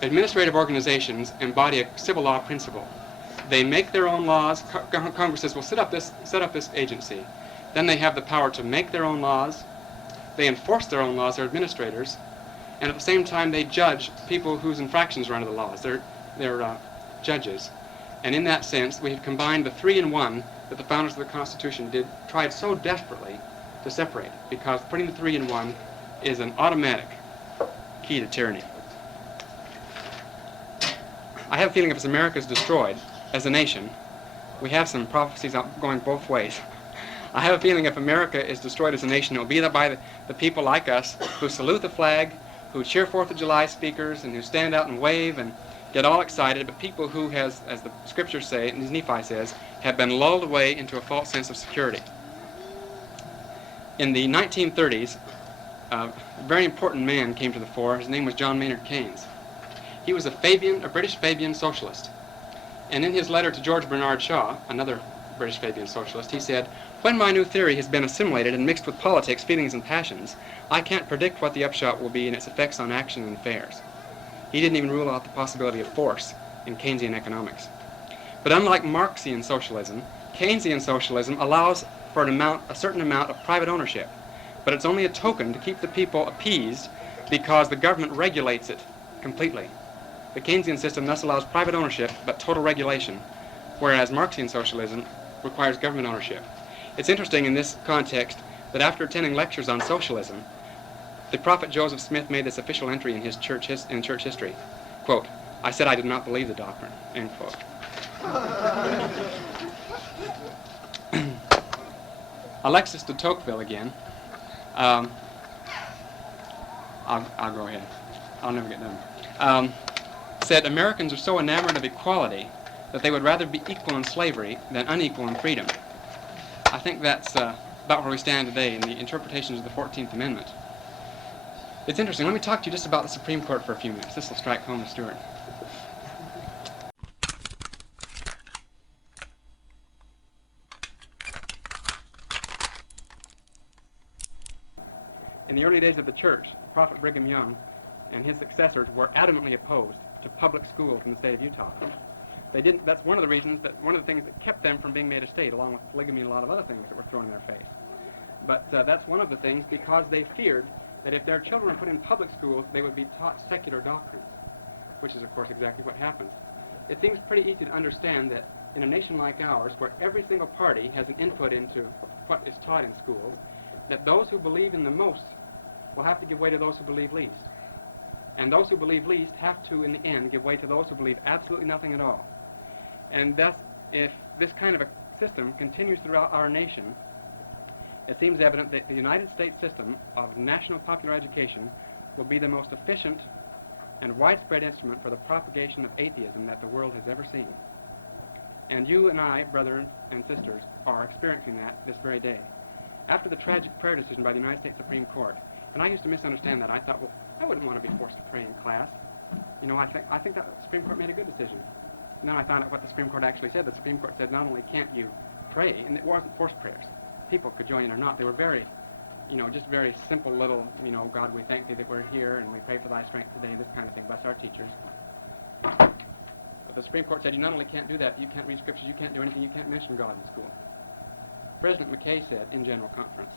administrative organizations embody a civil law principle. They make their own laws. Congresses will set up this agency. Then they have the power to make their own laws. They enforce their own laws, they're administrators. And at the same time, they judge people whose infractions are under the laws. They're judges. And in that sense, we have combined the 3-in-1 that the founders of the Constitution tried so desperately to separate, because putting the 3-in-1 is an automatic key to tyranny. I have a feeling if America is destroyed as a nation, we have some prophecies going both ways. I have a feeling if America is destroyed as a nation, it will be by the people like us who salute the flag, who cheer 4th of July speakers, and who stand out and wave and get all excited, but people who, as the scriptures say, and as Nephi says, have been lulled away into a false sense of security. In the 1930s, a very important man came to the fore. His name was John Maynard Keynes. He was a British Fabian socialist. And in his letter to George Bernard Shaw, another British Fabian socialist, he said, when my new theory has been assimilated and mixed with politics, feelings, and passions, I can't predict what the upshot will be in its effects on action and affairs. He didn't even rule out the possibility of force in Keynesian economics. But unlike Marxian socialism, Keynesian socialism allows for a certain amount of private ownership, but it's only a token to keep the people appeased because the government regulates it completely. The Keynesian system thus allows private ownership but total regulation, whereas Marxian socialism requires government ownership. It's interesting in this context that after attending lectures on socialism, the prophet Joseph Smith made this official entry in his church history. Quote, I said I did not believe the doctrine, end quote. Alexis de Tocqueville again. I'll go ahead. I'll never get done. Said Americans are so enamored of equality that they would rather be equal in slavery than unequal in freedom. I think that's about where we stand today in the interpretations of the 14th Amendment. It's interesting. Let me talk to you just about the Supreme Court for a few minutes. This will strike home to Stuart. In the early days of the church, the prophet Brigham Young and his successors were adamantly opposed to public schools in the state of Utah. That's one of the reasons, one of the things that kept them from being made a state, along with polygamy and a lot of other things that were thrown in their face. But that's one of the things because they feared that if their children were put in public schools, they would be taught secular doctrines, which is, of course, exactly what happens. It seems pretty easy to understand that in a nation like ours, where every single party has an input into what is taught in schools, that those who believe in the most will have to give way to those who believe least. And those who believe least have to, in the end, give way to those who believe absolutely nothing at all. And thus, if this kind of a system continues throughout our nation, it seems evident that the United States system of national popular education will be the most efficient and widespread instrument for the propagation of atheism that the world has ever seen. And you and I, brethren and sisters, are experiencing that this very day. After the tragic prayer decision by the United States Supreme Court, and I used to misunderstand that, I thought, well, I wouldn't want to be forced to pray in class. You know, I think that the Supreme Court made a good decision. And then I found out what the Supreme Court actually said. The Supreme Court said not only can't you pray, and it wasn't forced prayers. People could join or not. They were very, just very simple little, God, we thank thee that we're here, and we pray for thy strength today, this kind of thing. Bless our teachers. But the Supreme Court said you not only can't do that, you can't read scriptures, you can't do anything, you can't mention God in school. President McKay said in General Conference,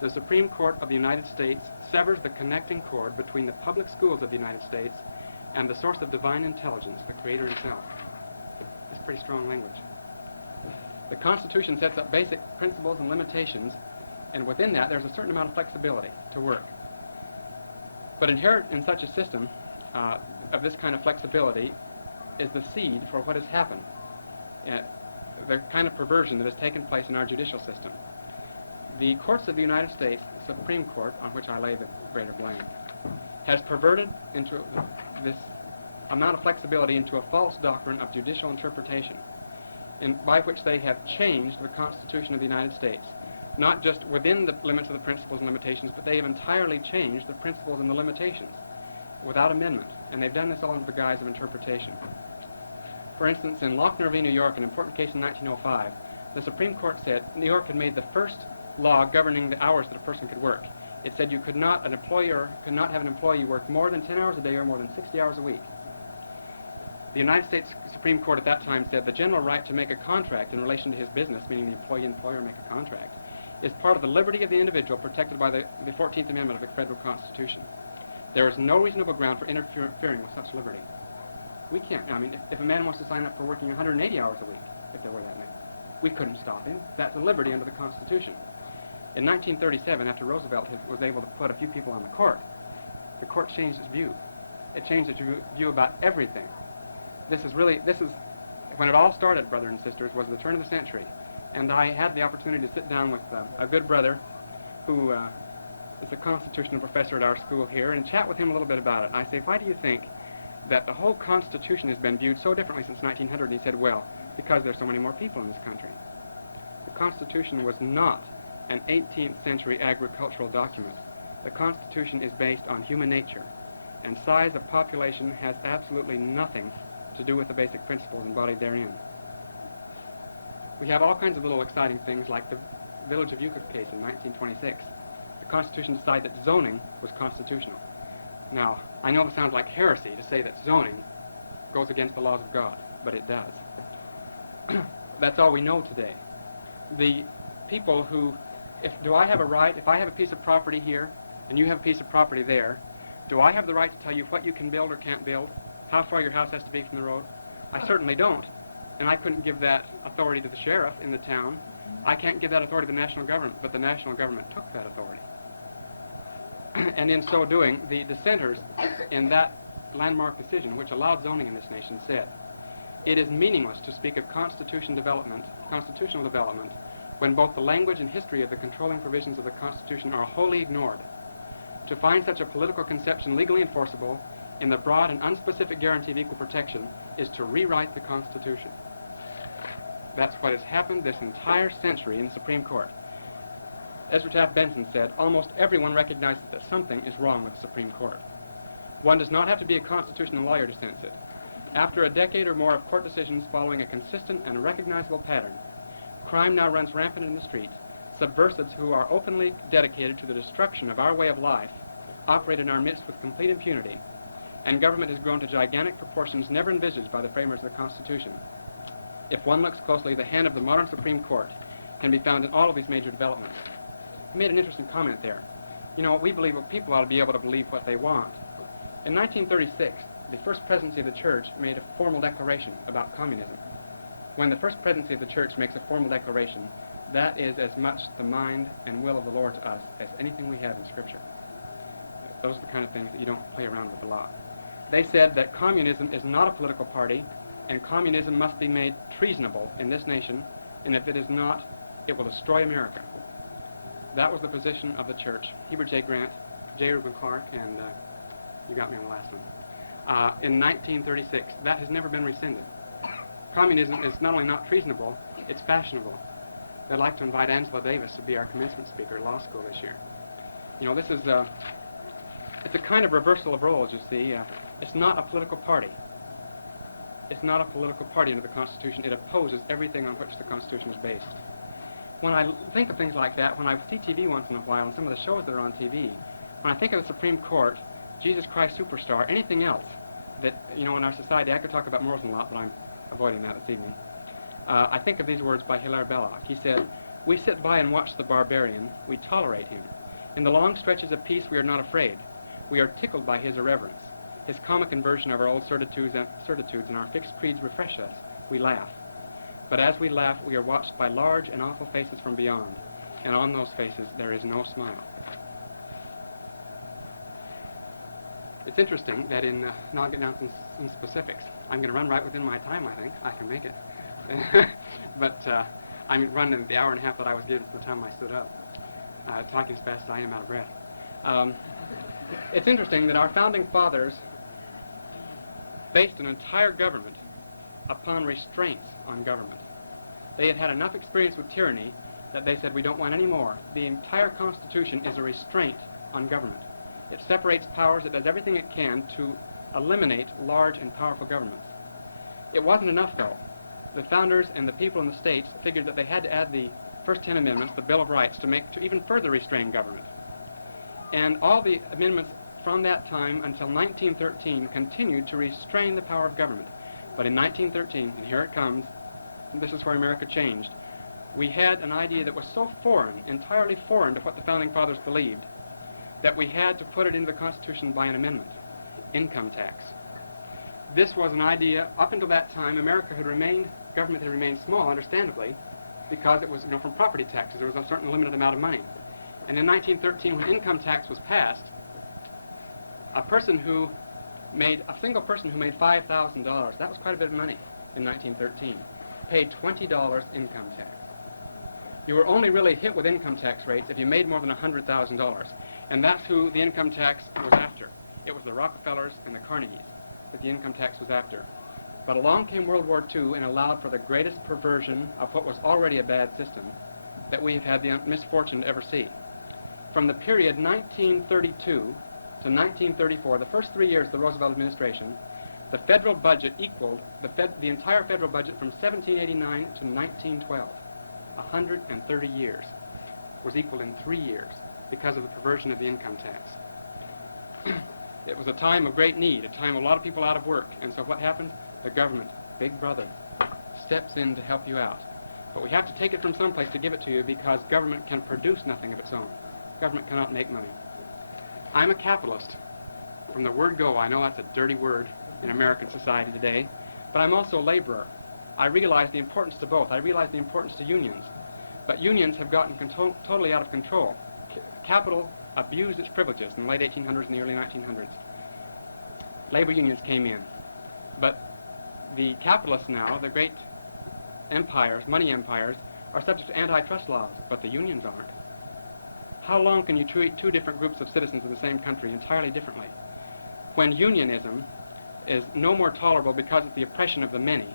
the Supreme Court of the United States severs the connecting cord between the public schools of the United States and the source of divine intelligence, the Creator himself. It's pretty strong language. The Constitution sets up basic principles and limitations, and within that there's a certain amount of flexibility to work. But inherent in such a system of this kind of flexibility is the seed for what has happened, the kind of perversion that has taken place in our judicial system. The courts of the United States, the Supreme Court, on which I lay the greater blame, has perverted into this amount of flexibility into a false doctrine of judicial interpretation, by which they have changed the Constitution of the United States, not just within the limits of the principles and limitations, but they have entirely changed the principles and the limitations without amendment, and they've done this all under the guise of interpretation. For instance, in Lochner v. New York, an important case in 1905, the Supreme Court said New York had made the first law governing the hours that a person could work. It said an employer could not have an employee work more than 10 hours a day or more than 60 hours a week. The United States Supreme Court at that time said the general right to make a contract in relation to his business, meaning the employee and employer make a contract, is part of the liberty of the individual protected by the 14th Amendment of the federal Constitution. There is no reasonable ground for interfering with such liberty. We can't, if a man wants to sign up for working 180 hours a week, if there were that many, we couldn't stop him. That's a liberty under the Constitution. In 1937, after Roosevelt was able to put a few people on the court changed its view. It changed its view about everything. This is when it all started, brothers and sisters, was the turn of the century. And I had the opportunity to sit down with a good brother who is a constitutional professor at our school here and chat with him a little bit about it. And I say, why do you think that the whole Constitution has been viewed so differently since 1900? And he said, well, because there's so many more people in this country. The Constitution was not an 18th century agricultural document. The Constitution is based on human nature, and size of population has absolutely nothing to do with the basic principles embodied therein. We have all kinds of little exciting things like the Village of Euclid case in 1926. The Constitution decided that zoning was constitutional. Now, I know it sounds like heresy to say that zoning goes against the laws of God, but it does. That's all we know today. The people who, if I have a piece of property here and you have a piece of property there, do I have the right to tell you what you can build or can't build? How far your house has to be from the road? I certainly don't. And I couldn't give that authority to the sheriff in the town. I can't give that authority to the national government, but the national government took that authority. And in so doing, the dissenters in that landmark decision, which allowed zoning in this nation, said, it is meaningless to speak of constitutional development, when both the language and history of the controlling provisions of the Constitution are wholly ignored. To find such a political conception legally enforceable in the broad and unspecific guarantee of equal protection is to rewrite the Constitution. That's what has happened this entire century in the Supreme Court. Ezra Taft Benson said, almost everyone recognizes that something is wrong with the Supreme Court. One does not have to be a constitutional lawyer to sense it. After a decade or more of court decisions following a consistent and recognizable pattern, crime now runs rampant in the streets. Subversives who are openly dedicated to the destruction of our way of life operate in our midst with complete impunity, and government has grown to gigantic proportions never envisaged by the framers of the Constitution. If one looks closely, the hand of the modern Supreme Court can be found in all of these major developments. He made an interesting comment there. You know, we believe people ought to be able to believe what they want. In 1936, the First Presidency of the Church made a formal declaration about communism. When the First Presidency of the Church makes a formal declaration, that is as much the mind and will of the Lord to us as anything we have in Scripture. Those are the kind of things that you don't play around with a lot. They said that communism is not a political party, and communism must be made treasonable in this nation, and if it is not, it will destroy America. That was the position of the church. Heber J. Grant, J. Reuben Clark, and you got me on the last one. In 1936, that has never been rescinded. Communism is not only not treasonable, it's fashionable. They'd like to invite Angela Davis to be our commencement speaker at law school this year. You know, this is it's a kind of reversal of roles, you see. It's not a political party. It's not a political party under the Constitution. It opposes everything on which the Constitution is based. When I think of things like that, when I see TV once in a while, and some of the shows that are on TV, when I think of the Supreme Court, Jesus Christ Superstar, anything else that, you know, in our society, I could talk about morals a lot, but I'm avoiding that this evening. I think of these words by Hilaire Belloc. He said, "We sit by and watch the barbarian. We tolerate him. In the long stretches of peace, we are not afraid. We are tickled by his irreverence. His comic inversion of our old certitudes and our fixed creeds refresh us. We laugh. But as we laugh, we are watched by large and awful faces from beyond, and on those faces there is no smile." It's interesting that now I'll get down to some specifics. I'm going to run right within my time, I think. I can make it. But I'm running the hour and a half that I was given from the time I stood up. Talking as fast as I am out of breath. It's interesting that our founding fathers based an entire government upon restraints on government. They had had enough experience with tyranny that they said, we don't want any more. The entire Constitution is a restraint on government. It separates powers. It does everything it can to eliminate large and powerful governments. It wasn't enough, though. The founders and the people in the states figured that they had to add the first 10 amendments, the Bill of Rights, to even further restrain government. And all the amendments from that time until 1913 continued to restrain the power of government. But in 1913, and here it comes, this is where America changed, we had an idea that was so foreign, entirely foreign to what the Founding Fathers believed, that we had to put it into the Constitution by an amendment: income tax. This was an idea, up until that time, government had remained small, understandably, because it was, from property taxes. There was a certain limited amount of money. And in 1913, when income tax was passed, a single person who made $5,000, that was quite a bit of money in 1913, paid $20 income tax. You were only really hit with income tax rates if you made more than $100,000. And that's who the income tax was after. It was the Rockefellers and the Carnegies that the income tax was after. But along came World War II and allowed for the greatest perversion of what was already a bad system that we've had the misfortune to ever see. From the period 1932 to 1934, the first 3 years of the Roosevelt administration, the federal budget equaled the entire federal budget from 1789 to 1912. 130 years was equaled in 3 years because of the perversion of the income tax. It was a time of great need, a time of a lot of people out of work. And so what happened? The government, Big Brother, steps in to help you out. But we have to take it from someplace to give it to you, because government can produce nothing of its own. Government cannot make money. I'm a capitalist. From the word go, I know that's a dirty word in American society today, but I'm also a laborer. I realize the importance to both. I realize the importance to unions. But unions have gotten totally out of control. Capital abused its privileges in the late 1800s and the early 1900s. Labor unions came in. But the capitalists now, the great empires, money empires, are subject to antitrust laws, but the unions aren't. How long can you treat two different groups of citizens in the same country entirely differently? When unionism is no more tolerable because it's the oppression of the many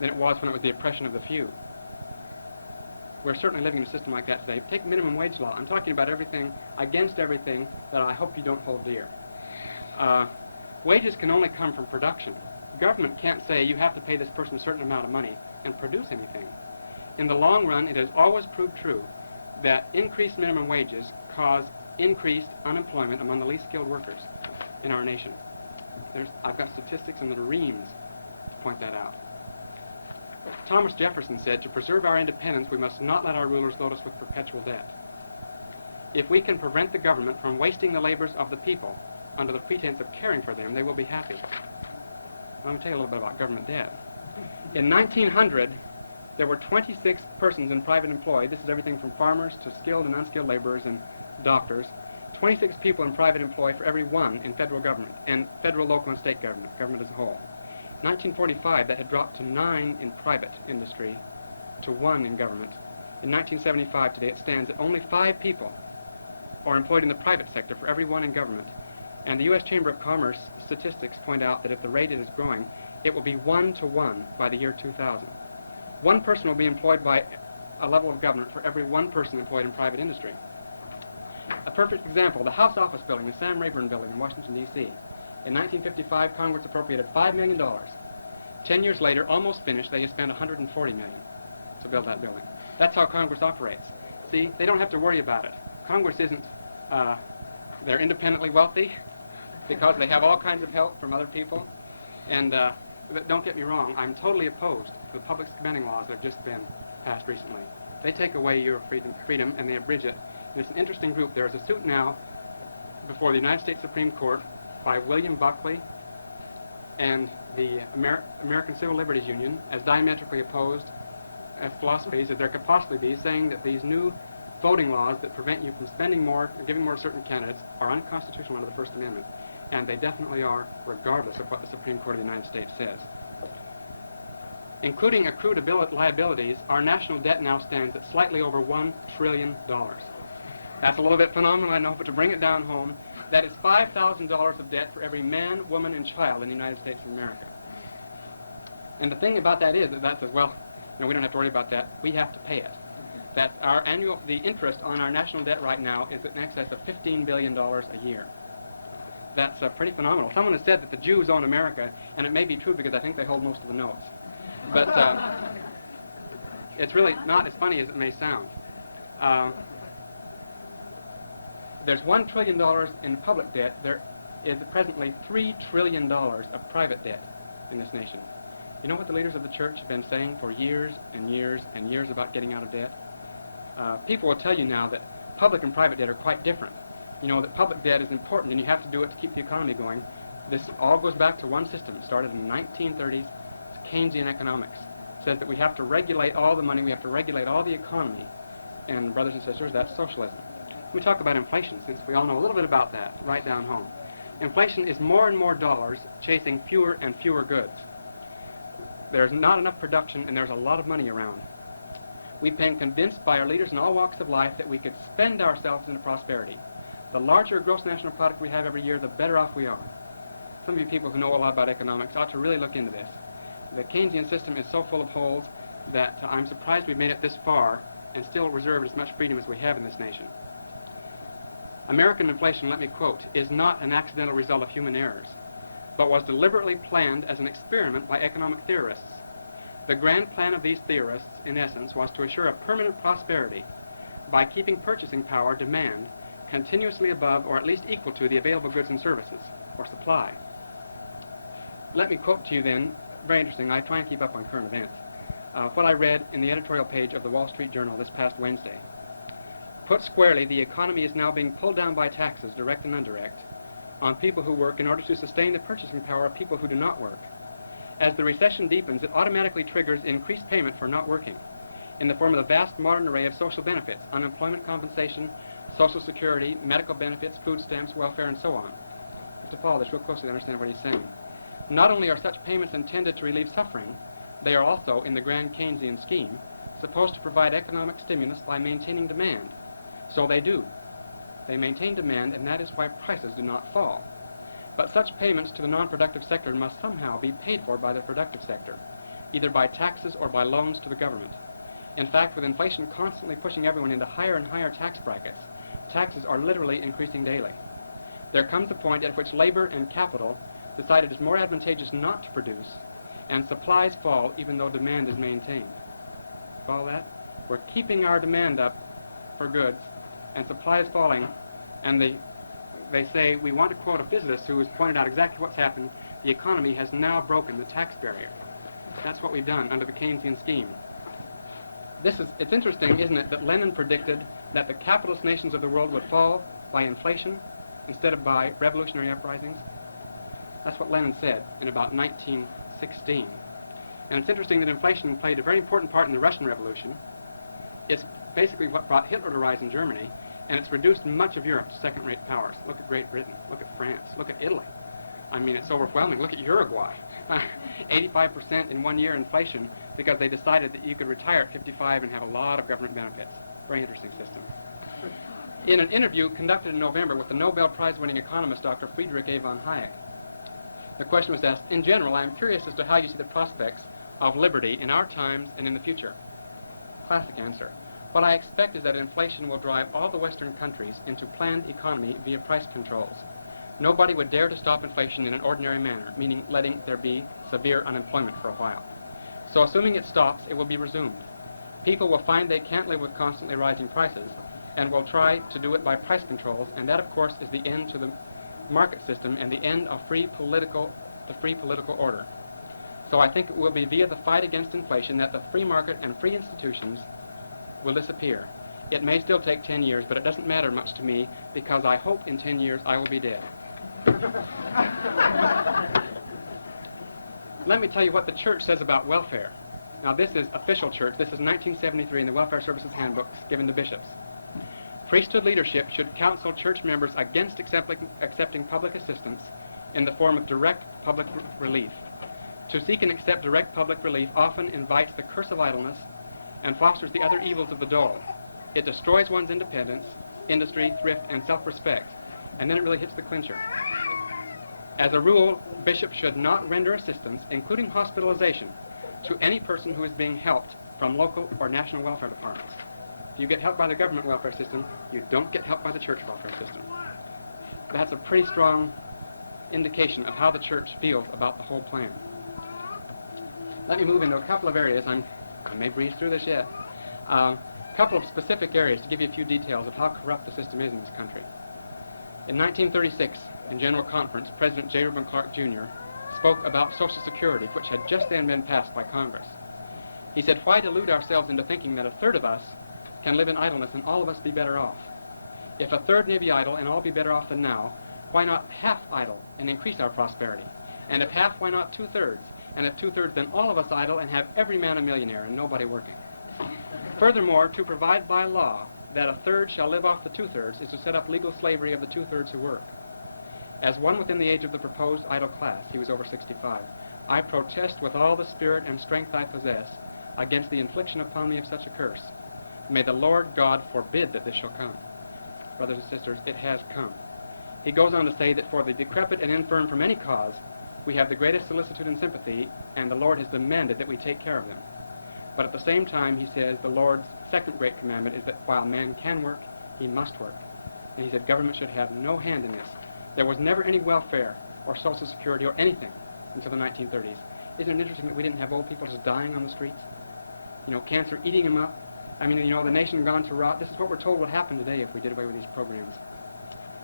than it was when it was the oppression of the few. We're certainly living in a system like that today. Take minimum wage law. I'm talking about everything, against everything that I hope you don't hold dear. Wages can only come from production. Government can't say you have to pay this person a certain amount of money and produce anything. In the long run, it has always proved true that increased minimum wages cause increased unemployment among the least skilled workers in our nation. I've got statistics in the reams to point that out. Thomas Jefferson said, to preserve our independence, we must not let our rulers load us with perpetual debt. If we can prevent the government from wasting the labors of the people under the pretense of caring for them, they will be happy. Let me tell you a little bit about government debt. In 1900, there were 26 persons in private employ. This is everything from farmers to skilled and unskilled laborers and doctors. 26 people in private employ for every one in federal government, and federal, local, and state government as a whole. 1945, that had dropped to 9 in private industry to 1 in government. In 1975, today, it stands at only 5 people are employed in the private sector for every 1 in government. And the U.S. Chamber of Commerce statistics point out that if the rate is growing, it will be 1 to 1 by the year 2000. 1 person will be employed by a level of government for every 1 person employed in private industry. A perfect example, the House Office Building, the Sam Rayburn Building in Washington, D.C. In 1955, Congress appropriated $5 million. 10 years later, almost finished, they have spent $140 million to build that building. That's how Congress operates. See, they don't have to worry about it. Congress isn't, they're independently wealthy because they have all kinds of help from other people. And but don't get me wrong, I'm totally opposed to the public spending laws that have just been passed recently. They take away your freedom and they abridge it. And it's an interesting group. There is a suit now before the United States Supreme Court by William Buckley and the American Civil Liberties Union as diametrically opposed as philosophies as there could possibly be, saying that these new voting laws that prevent you from spending more or giving more to certain candidates are unconstitutional under the First Amendment. And they definitely are, regardless of what the Supreme Court of the United States says. Including accrued liabilities, our national debt now stands at slightly over $1 trillion. That's a little bit phenomenal, I know, but to bring it down home, that is $5,000 of debt for every man, woman, and child in the United States of America. And the thing about that is that says, well, we don't have to worry about that. We have to pay it. That the interest on our national debt right now is in excess of $15 billion a year. That's pretty phenomenal. Someone has said that the Jews own America, and it may be true because I think they hold most of the notes. But it's really not as funny as it may sound. There's $1 trillion in public debt. There is presently $3 trillion of private debt in this nation. You know what the leaders of the church have been saying for years and years and years about getting out of debt? People will tell you now that public and private debt are quite different. You know that public debt is important and you have to do it to keep the economy going. This all goes back to one system. It started in the 1930s. It's Keynesian economics. It says that we have to regulate all the money, we have to regulate all the economy. And brothers and sisters, that's socialism. We talk about inflation, since we all know a little bit about that right down home. Inflation is more and more dollars chasing fewer and fewer goods. There's not enough production and there's a lot of money around. We've been convinced by our leaders in all walks of life that we could spend ourselves into prosperity. The larger gross national product we have every year, the better off we are. Some of you people who know a lot about economics ought to really look into this. The Keynesian system is so full of holes that I'm surprised we've made it this far and still reserved as much freedom as we have in this nation. American inflation, let me quote, is not an accidental result of human errors, but was deliberately planned as an experiment by economic theorists. The grand plan of these theorists, in essence, was to assure a permanent prosperity by keeping purchasing power, demand, continuously above or at least equal to the available goods and services, or supply. Let me quote to you then, very interesting, I try and keep up on current events, what I read in the editorial page of the Wall Street Journal this past Wednesday. Put squarely, the economy is now being pulled down by taxes, direct and indirect, on people who work in order to sustain the purchasing power of people who do not work. As the recession deepens, it automatically triggers increased payment for not working, in the form of the vast modern array of social benefits, unemployment compensation, Social Security, medical benefits, food stamps, welfare, and so on. You have to follow this real closely to understand what he's saying. Not only are such payments intended to relieve suffering, they are also, in the grand Keynesian scheme, supposed to provide economic stimulus by maintaining demand. So they do. They maintain demand, and that is why prices do not fall. But such payments to the non-productive sector must somehow be paid for by the productive sector, either by taxes or by loans to the government. In fact, with inflation constantly pushing everyone into higher and higher tax brackets, taxes are literally increasing daily. There comes a point at which labor and capital decide it is more advantageous not to produce, and supplies fall even though demand is maintained. Follow that? We're keeping our demand up for goods, and supply is falling, and they say, we want to quote a physicist who has pointed out exactly what's happened. The economy has now broken the tax barrier. That's what we've done under the Keynesian scheme. It's interesting, isn't it, that Lenin predicted that the capitalist nations of the world would fall by inflation instead of by revolutionary uprisings? That's what Lenin said in about 1916. And it's interesting that inflation played a very important part in the Russian Revolution. It's basically what brought Hitler to rise in Germany, and it's reduced much of Europe to second-rate powers. Look at Great Britain, look at France, look at Italy. I mean, it's overwhelming. Look at Uruguay. 85% in 1 year inflation because they decided that you could retire at 55 and have a lot of government benefits. Very interesting system. In an interview conducted in November with the Nobel Prize-winning economist Dr. Friedrich A. von Hayek, the question was asked, in general, I am curious as to how you see the prospects of liberty in our times and in the future. Classic answer. What I expect is that inflation will drive all the Western countries into planned economy via price controls. Nobody would dare to stop inflation in an ordinary manner, meaning letting there be severe unemployment for a while. So assuming it stops, it will be resumed. People will find they can't live with constantly rising prices and will try to do it by price controls, and that, of course, is the end to the market system and the end of the free political order. So I think it will be via the fight against inflation that the free market and free institutions will disappear. It may still take 10 years, but it doesn't matter much to me because I hope in 10 years I will be dead. Let me tell you what the church says about welfare. Now, this is official church. This is 1973 in the Welfare Services Handbooks given to bishops. Priesthood leadership should counsel church members against accepting public assistance in the form of direct public relief. To seek and accept direct public relief often invites the curse of idleness and fosters the other evils of the dull. It destroys one's independence, industry, thrift, and self-respect, and then it really hits the clincher. As a rule, bishops should not render assistance, including hospitalization, to any person who is being helped from local or national welfare departments. If you get help by the government welfare system, you don't get help by the church welfare system. That's a pretty strong indication of how the church feels about the whole plan. Let me move into a couple of areas. I may breeze through this yet. A couple of specific areas to give you a few details of how corrupt the system is in this country. In 1936, in General Conference, President J. Reuben Clark, Jr. spoke about Social Security, which had just then been passed by Congress. He said, "Why delude ourselves into thinking that a third of us can live in idleness and all of us be better off? If a third may be idle and all be better off than now, why not half idle and increase our prosperity? And if half, why not two-thirds? And if two-thirds, then all of us idle and have every man a millionaire and nobody working." Furthermore, to provide by law that a third shall live off the two-thirds is to set up legal slavery of the two-thirds who work. As one within the age of the proposed idle class, he was over 65, I protest with all the spirit and strength I possess against the infliction upon me of such a curse. May the Lord God forbid that this shall come. Brothers and sisters, it has come. He goes on to say that for the decrepit and infirm from any cause, we have the greatest solicitude and sympathy, and the Lord has demanded that we take care of them. But at the same time, he says the Lord's second great commandment is that while man can work, he must work. And he said government should have no hand in this. There was never any welfare or Social Security or anything until the 1930s. Isn't it interesting that we didn't have old people just dying on the streets? You know, cancer eating them up. I mean, you know, the nation gone to rot. This is what we're told would happen today if we did away with these programs.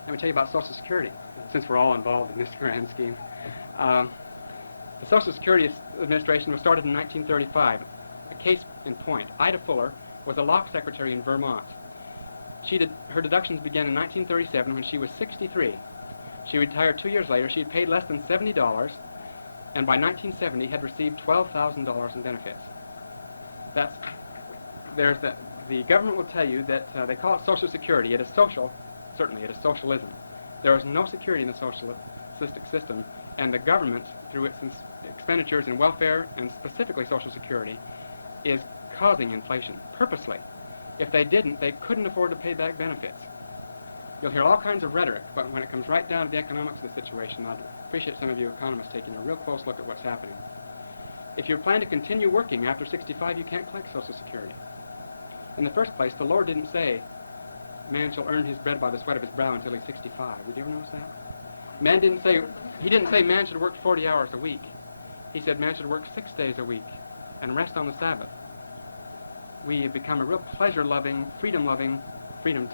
Let me tell you about Social Security, since we're all involved in this grand scheme. The Social Security Administration was started in 1935. A case in point, Ida Fuller was a law secretary in Vermont. Her deductions began in 1937 when she was 63. She retired 2 years later. She had paid less than $70, and by 1970 had received $12,000 in benefits. The government will tell you that they call it Social Security. It is social. Certainly, it is socialism. There is no security in the socialistic system, and the government, through its expenditures in welfare and specifically Social Security, is causing inflation purposely. If they didn't, they couldn't afford to pay back benefits. You'll hear all kinds of rhetoric, but when it comes right down to the economics of the situation, I'd appreciate some of you economists taking a real close look at what's happening. If you plan to continue working after 65, you can't collect Social Security. In the first place, the Lord didn't say, man shall earn his bread by the sweat of his brow until he's 65. Would you ever notice that? He didn't say man should work 40 hours a week. He said man should work 6 days a week and rest on the Sabbath. We have become a real pleasure-loving, freedom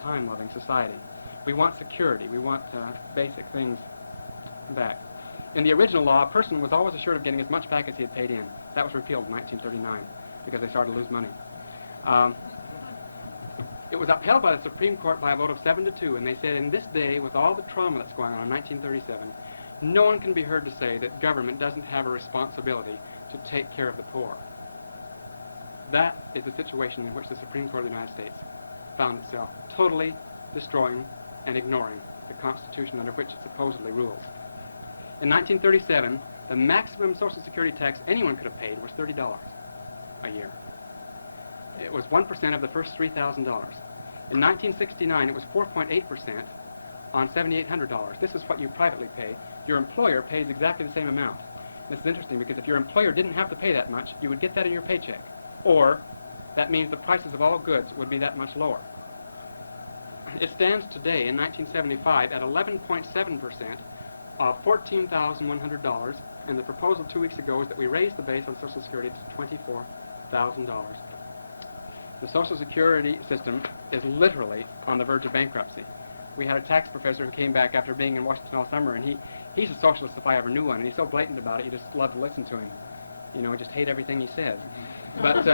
time-loving society. We want security. We want basic things back. In the original law, a person was always assured of getting as much back as he had paid in. That was repealed in 1939 because they started to lose money. It was upheld by the Supreme Court by a vote of 7-2, and they said in this day, with all the trauma that's going on in 1937, no one can be heard to say that government doesn't have a responsibility to take care of the poor. That is the situation in which the Supreme Court of the United States found itself, totally destroying and ignoring the Constitution under which it supposedly rules. In 1937, the maximum Social Security tax anyone could have paid was $30 a year. It was 1% of the first $3,000. In 1969, it was 4.8% on $7,800. This is what you privately pay. Your employer pays exactly the same amount. This is interesting because if your employer didn't have to pay that much, you would get that in your paycheck. Or that means the prices of all goods would be that much lower. It stands today in 1975 at 11.7% of $14,100, and the proposal 2 weeks ago is that we raise the base on Social Security to $24,000. The Social Security system is literally on the verge of bankruptcy. We had a tax professor who came back after being in Washington all summer, and he's a socialist if I ever knew one, and he's so blatant about it, you just love to listen to him. You know, just hate everything he says. But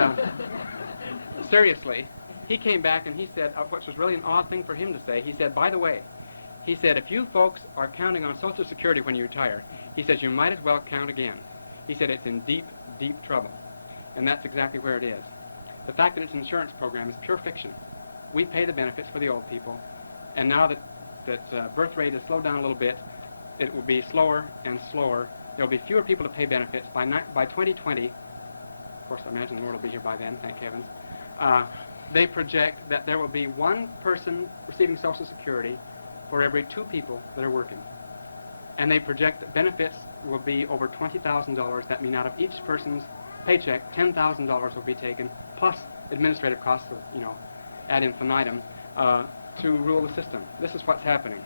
seriously, he came back and he said, which was really an odd thing for him to say, he said, by the way, he said, if you folks are counting on Social Security when you retire, he says, you might as well count again. He said, it's in deep, deep trouble. And that's exactly where it is. The fact that it's an insurance program is pure fiction. We pay the benefits for the old people, and now that birth rate has slowed down a little bit, it will be slower and slower. There will be fewer people to pay benefits. By 2020, of course I imagine the world will be here by then, thank heavens, they project that there will be one person receiving Social Security for every 2 people that are working. And they project that benefits will be over $20,000. That means out of each person's paycheck, $10,000 will be taken, plus administrative costs, ad infinitum, to rule the system. This is what's happening.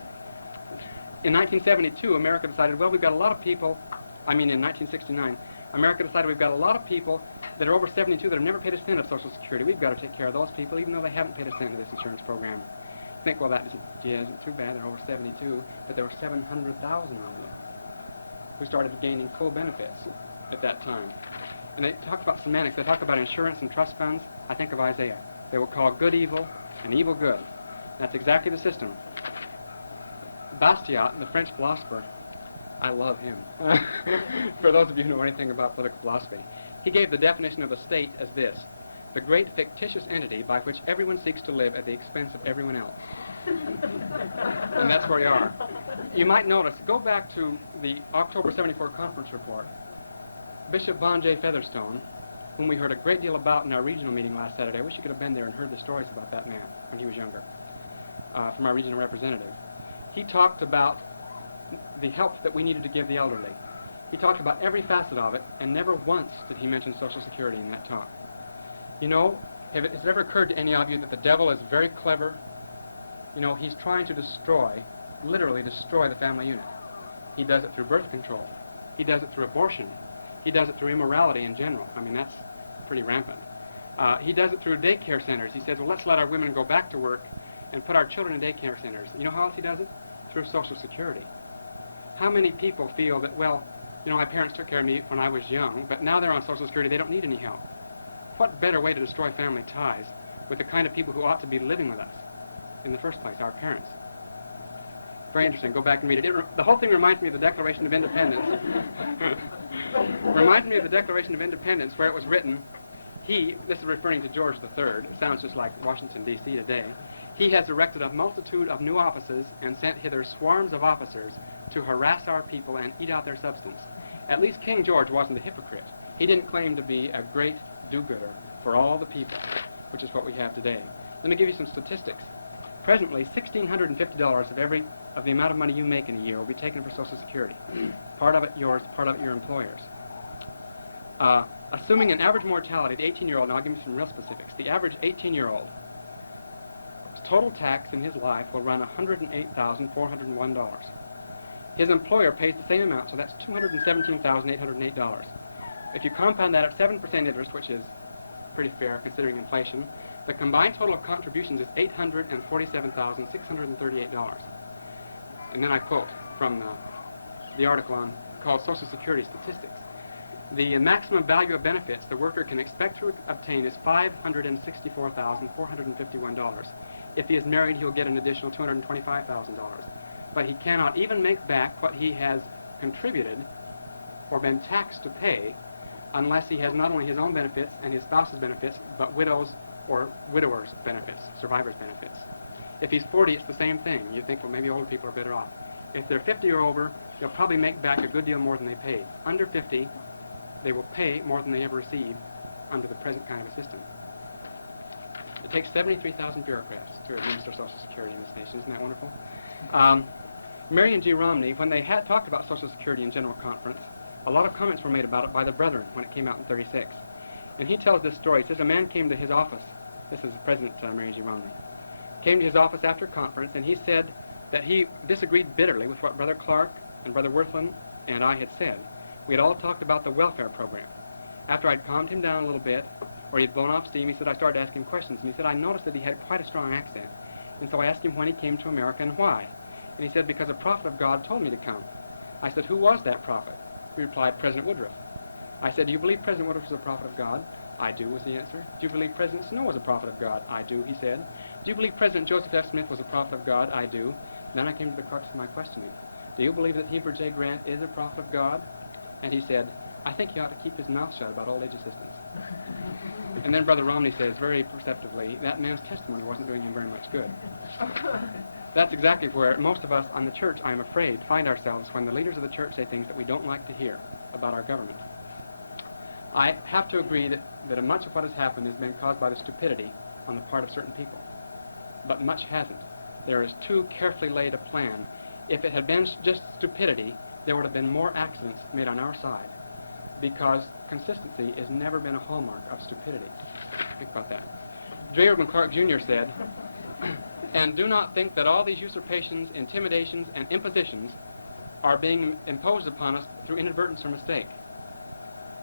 In 1972, America decided, well, we've got a lot of people, in 1969, America decided we've got a lot of people that are over 72 that have never paid a cent of Social Security. We've got to take care of those people, even though they haven't paid a cent of this insurance program. You think, well, that isn't too bad, they're over 72, but there were 700,000 of them who started gaining full benefits at that time. And they talk about semantics. They talk about insurance and trust funds. I think of Isaiah. They will call good evil and evil good. That's exactly the system. Bastiat, the French philosopher, I love him. For those of you who know anything about political philosophy, he gave the definition of the state as this: the great fictitious entity by which everyone seeks to live at the expense of everyone else. And that's where we are. You might notice, go back to the October 74 conference report. Bishop Bon J. Featherstone, whom we heard a great deal about in our regional meeting last Saturday. I wish you could have been there and heard the stories about that man when he was younger, from our regional representative. He talked about the help that we needed to give the elderly. He talked about every facet of it, and never once did he mention Social Security in that talk. You know, has it ever occurred to any of you that the devil is very clever? You know, he's trying to destroy, literally destroy the family unit. He does it through birth control. He does it through abortion. He does it through immorality in general. That's pretty rampant. He does it through daycare centers. He says, well, let's let our women go back to work and put our children in daycare centers. You know how else he does it? Through Social Security. How many people feel that, well, my parents took care of me when I was young, but now they're on Social Security, they don't need any help? What better way to destroy family ties with the kind of people who ought to be living with us in the first place, our parents? Very interesting. Go back and read it. The whole thing reminds me of the Declaration of Independence. Reminds me of the Declaration of Independence, where it was written, this is referring to George III, it sounds just like Washington, D.C. today, he has erected a multitude of new offices and sent hither swarms of officers to harass our people and eat out their substance. At least King George wasn't a hypocrite. He didn't claim to be a great do-gooder for all the people, which is what we have today. Let me give you some statistics. Presently, $1,650 of the amount of money you make in a year will be taken for Social Security. Part of it yours, part of it your employer's. Assuming an average mortality, the 18-year-old, now I'll give you some real specifics. The average 18-year-old total tax in his life will run $108,401. His employer pays the same amount, so that's $217,808. If you compound that at 7% interest, which is pretty fair considering inflation, the combined total of contributions is $847,638. And then I quote from the article called Social Security Statistics. The maximum value of benefits the worker can expect to obtain is $564,451. If he is married, he'll get an additional $225,000. But he cannot even make back what he has contributed or been taxed to pay unless he has not only his own benefits and his spouse's benefits, but widows' or widowers' benefits, survivors' benefits. If he's 40, it's the same thing. You think, well, maybe older people are better off. If they're 50 or over, they'll probably make back a good deal more than they paid. Under 50, they will pay more than they ever received under the present kind of a system. It takes 73,000 bureaucrats to administer Social Security in this nation. Isn't that wonderful? Mary and G. Romney, when they had talked about Social Security in General Conference, a lot of comments were made about it by the Brethren when it came out in '36. And he tells this story. He says a man came to his office. This is President Mary G. Romney. Came to his office after conference, and he said that he disagreed bitterly with what Brother Clark and Brother Worthland and I had said. We had all talked about the welfare program. After I'd calmed him down a little bit, or he'd blown off steam, he said I started asking him questions. And he said I noticed that he had quite a strong accent. And so I asked him when he came to America and why. And he said, because a prophet of God told me to come. I said, who was that prophet? He replied, President Woodruff. I said, do you believe President Woodruff was a prophet of God? I do, was the answer. Do you believe President Snow was a prophet of God? I do, he said. Do you believe President Joseph F. Smith was a prophet of God? I do. Then I came to the crux of my questioning. Do you believe that Heber J. Grant is a prophet of God? And he said, I think he ought to keep his mouth shut about old age assistance. And then Brother Romney says, very perceptively, that man's testimony wasn't doing him very much good. That's exactly where most of us on the church, I'm afraid, find ourselves when the leaders of the church say things that we don't like to hear about our government. I have to agree that much of what has happened has been caused by the stupidity on the part of certain people. But much hasn't. There is too carefully laid a plan. If it had been just stupidity, there would have been more accidents made on our side, because consistency has never been a hallmark of stupidity. Think about that. J. Irwin Clark Jr. said, and do not think that all these usurpations, intimidations, and impositions are being imposed upon us through inadvertence or mistake.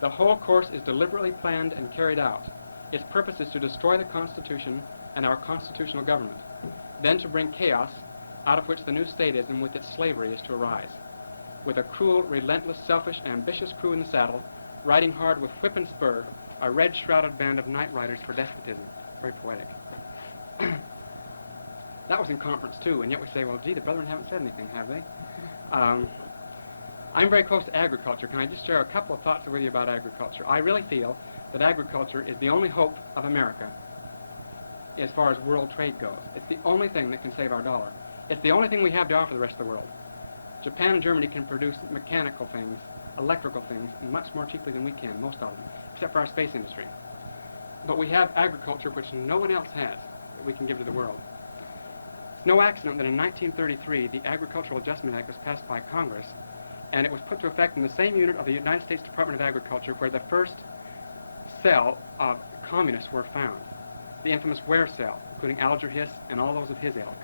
The whole course is deliberately planned and carried out. Its purpose is to destroy the Constitution and our constitutional government, then to bring chaos out of which the new statism with its slavery is to arise. With a cruel, relentless, selfish, ambitious crew in the saddle, riding hard with whip and spur, a red-shrouded band of night riders for despotism. Very poetic. That was in conference, too, and yet we say, well, gee, the brethren haven't said anything, have they? I'm very close to agriculture. Can I just share a couple of thoughts with you about agriculture? I really feel that agriculture is the only hope of America as far as world trade goes. It's the only thing that can save our dollar. It's the only thing we have to offer the rest of the world. Japan and Germany can produce mechanical things, electrical things, much more cheaply than we can, most of them, except for our space industry. But we have agriculture which no one else has that we can give to the world. It's no accident that in 1933 the Agricultural Adjustment Act was passed by Congress, and it was put to effect in the same unit of the United States Department of Agriculture where the first cell of communists were found, the infamous Ware cell, including Alger Hiss and all those of his ilk.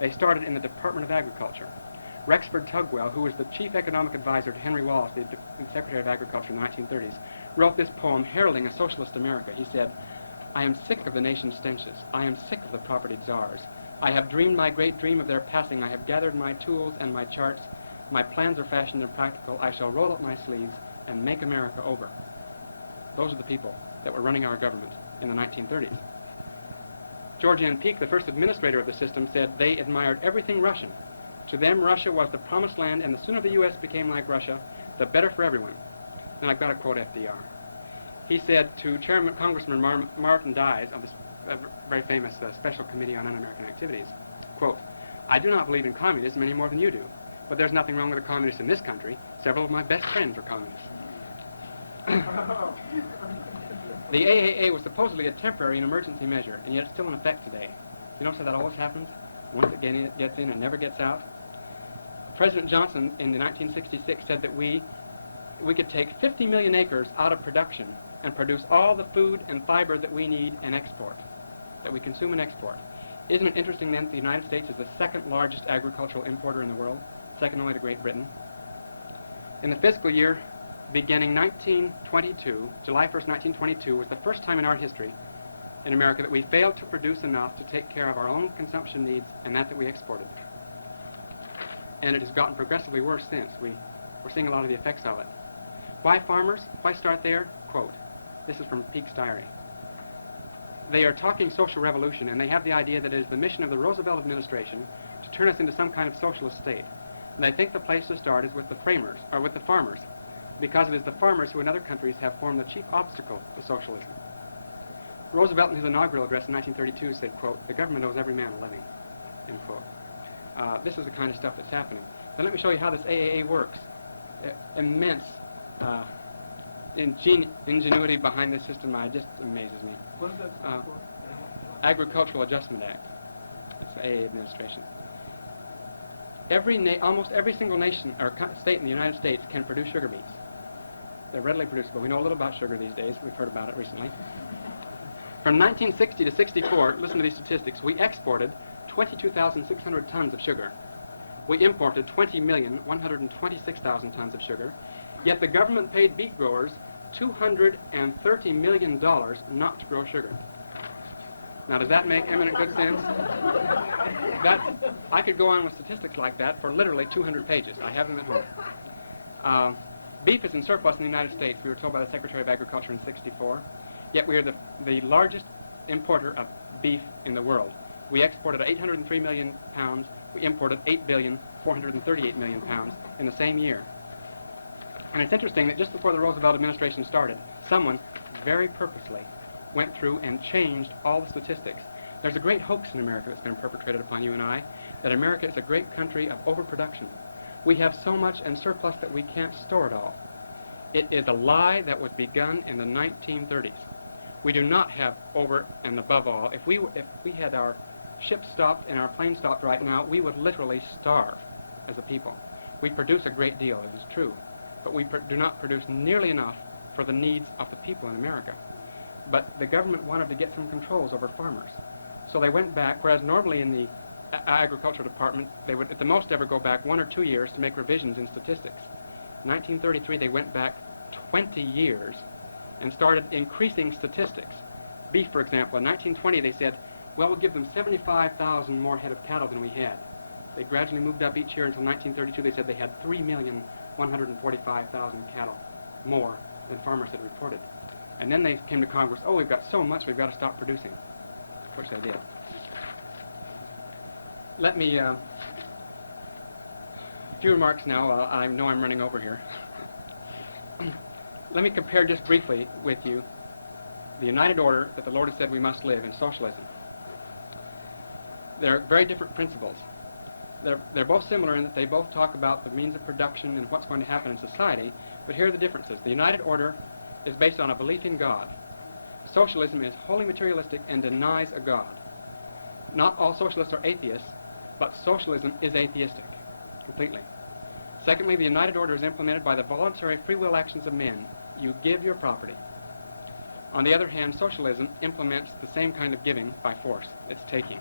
They started in the Department of Agriculture. Rexford Tugwell, who was the chief economic advisor to Henry Wallace, the Secretary of Agriculture in the 1930s, wrote this poem heralding a socialist America. He said, I am sick of the nation's stenches. I am sick of the propertied czars. I have dreamed my great dream of their passing. I have gathered my tools and my charts. My plans are fashioned and practical. I shall roll up my sleeves and make America over. Those are the people that were running our government in the 1930s. George N. Peake, the first administrator of the system, said they admired everything Russian. To them, Russia was the promised land, and the sooner the U.S. became like Russia, the better for everyone. And I've got to quote FDR. He said to Congressman Martin Dies of this very famous Special Committee on Un-American Activities, quote, I do not believe in communism any more than you do, but there's nothing wrong with the communists in this country. Several of my best friends are communists. The AAA was supposedly a temporary and emergency measure, and yet it's still in effect today. You notice how that always happens? Once it gets in, it never gets out. President Johnson in 1966 said that we could take 50 million acres out of production and produce all the food and fiber that we need and export, that we consume and export. Isn't it interesting then that the United States is the second largest agricultural importer in the world, second only to Great Britain? In the fiscal year beginning 1922, July 1st, 1922, was the first time in our history in America that we failed to produce enough to take care of our own consumption needs, and that we exported. And it has gotten progressively worse since. We're seeing a lot of the effects of it. Why farmers? Why start there? Quote, this is from Peake's diary. They are talking social revolution, and they have the idea that it is the mission of the Roosevelt administration to turn us into some kind of socialist state. And they think the place to start is with the framers, or with the farmers, because it is the farmers who in other countries have formed the chief obstacle to socialism. Roosevelt in his inaugural address in 1932 said, quote, the government owes every man a living, end quote. This is the kind of stuff that's happening. Now let me show you how this AAA works. Immense ingenuity behind this system just amazes me. What is that? Agricultural Adjustment Act. It's the AA administration. Almost every single nation or state in the United States can produce sugar beets. They're readily producible. We know a little about sugar these days. We've heard about it recently. From 1960 to 64, listen to these statistics, we exported 22,600 tons of sugar. We imported 20,126,000 tons of sugar, yet the government paid beet growers $230 million not to grow sugar. Now, does that make eminent good sense? I could go on with statistics like that for literally 200 pages. I have them at home. Beef is in surplus in the United States, we were told by the Secretary of Agriculture in '64, yet we are the largest importer of beef in the world. We exported 803 million pounds, we imported 8,438 million pounds in the same year. And it's interesting that just before the Roosevelt administration started, someone very purposely went through and changed all the statistics. There's a great hoax in America that's been perpetrated upon you and I, that America is a great country of overproduction. We have so much in surplus that we can't store it all. It is a lie that was begun in the 1930s. We do not have over and above all. If we had our ships stopped and our planes stopped right now, we would literally starve as a people. We produce a great deal, it is true, but we do not produce nearly enough for the needs of the people in America. But the government wanted to get some controls over farmers. So they went back, whereas normally in the agriculture department, they would at the most ever go back 1 or 2 years to make revisions in statistics. In 1933, they went back 20 years and started increasing statistics. Beef, for example, in 1920 they said, well, we'll give them 75,000 more head of cattle than we had. They gradually moved up each year until 1932. They said they had 3,145,000 cattle more than farmers had reported. And then they came to Congress, oh, we've got so much, we've got to stop producing, which they did. Let me, a few remarks now. I know I'm running over here. Let me compare just briefly with you the united order that the Lord has said we must live in socialism. They're very different principles. They're both similar in that they both talk about the means of production and what's going to happen in society, but here are the differences. The united order is based on a belief in God. Socialism is wholly materialistic and denies a God. Not all socialists are atheists, but socialism is atheistic, completely. Secondly, the united order is implemented by the voluntary free will actions of men. You give your property. On the other hand, socialism implements the same kind of giving by force. It's taking.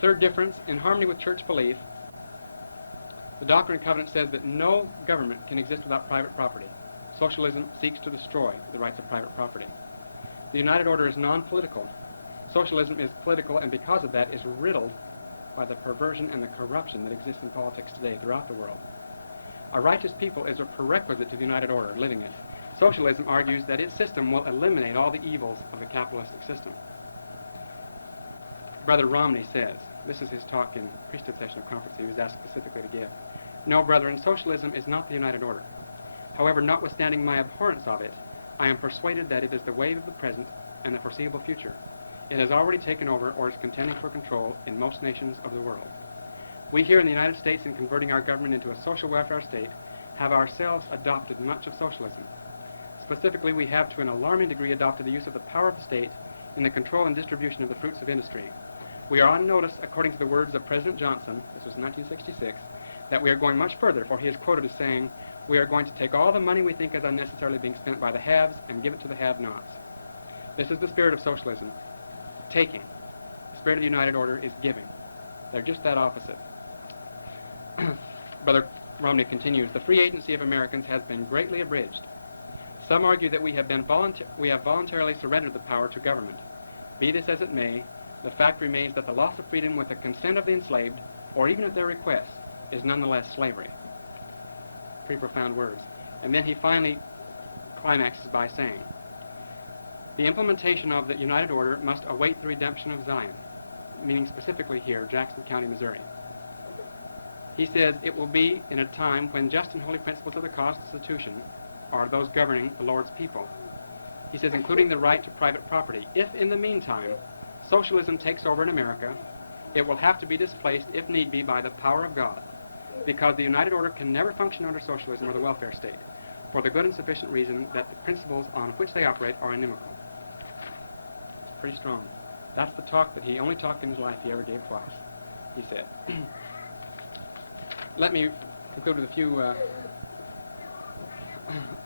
Third difference, in harmony with church belief, the Doctrine and Covenants says that no government can exist without private property. Socialism seeks to destroy the rights of private property. The united order is non-political. Socialism is political, and because of that is riddled by the perversion and the corruption that exists in politics today throughout the world. A righteous people is a prerequisite to the united order, living it. Socialism argues that its system will eliminate all the evils of the capitalistic system. Brother Romney says, this is his talk in priesthood session of conference he was asked specifically to give, no, brethren, socialism is not the united order. However, notwithstanding my abhorrence of it, I am persuaded that it is the way of the present and the foreseeable future. It has already taken over or is contending for control in most nations of the world. We here in the United States, in converting our government into a social welfare state, have ourselves adopted much of socialism. Specifically, we have to an alarming degree adopted the use of the power of the state in the control and distribution of the fruits of industry. We are on notice, according to the words of President Johnson, this was in 1966, that we are going much further, for he is quoted as saying, We are going to take all the money we think is unnecessarily being spent by the haves and give it to the have-nots. This is the spirit of socialism, taking. The spirit of the United Order is giving. They're just that opposite. Brother Romney continues, the free agency of Americans has been greatly abridged. Some argue that we have voluntarily surrendered the power to government. Be this as it may, the fact remains that the loss of freedom with the consent of the enslaved, or even at their request, is nonetheless slavery. Pretty profound words. And then he finally climaxes by saying, the implementation of the United Order must await the redemption of Zion, meaning specifically here, Jackson County, Missouri. He says it will be in a time when just and holy principles of the Constitution are those governing the Lord's people. He says, including the right to private property. If in the meantime socialism takes over in America, it will have to be displaced, if need be, by the power of God, because the United Order can never function under socialism or the welfare state, for the good and sufficient reason that the principles on which they operate are inimical. Pretty strong. That's the talk that he only talked in his life he ever gave twice, he said. Let me conclude with a few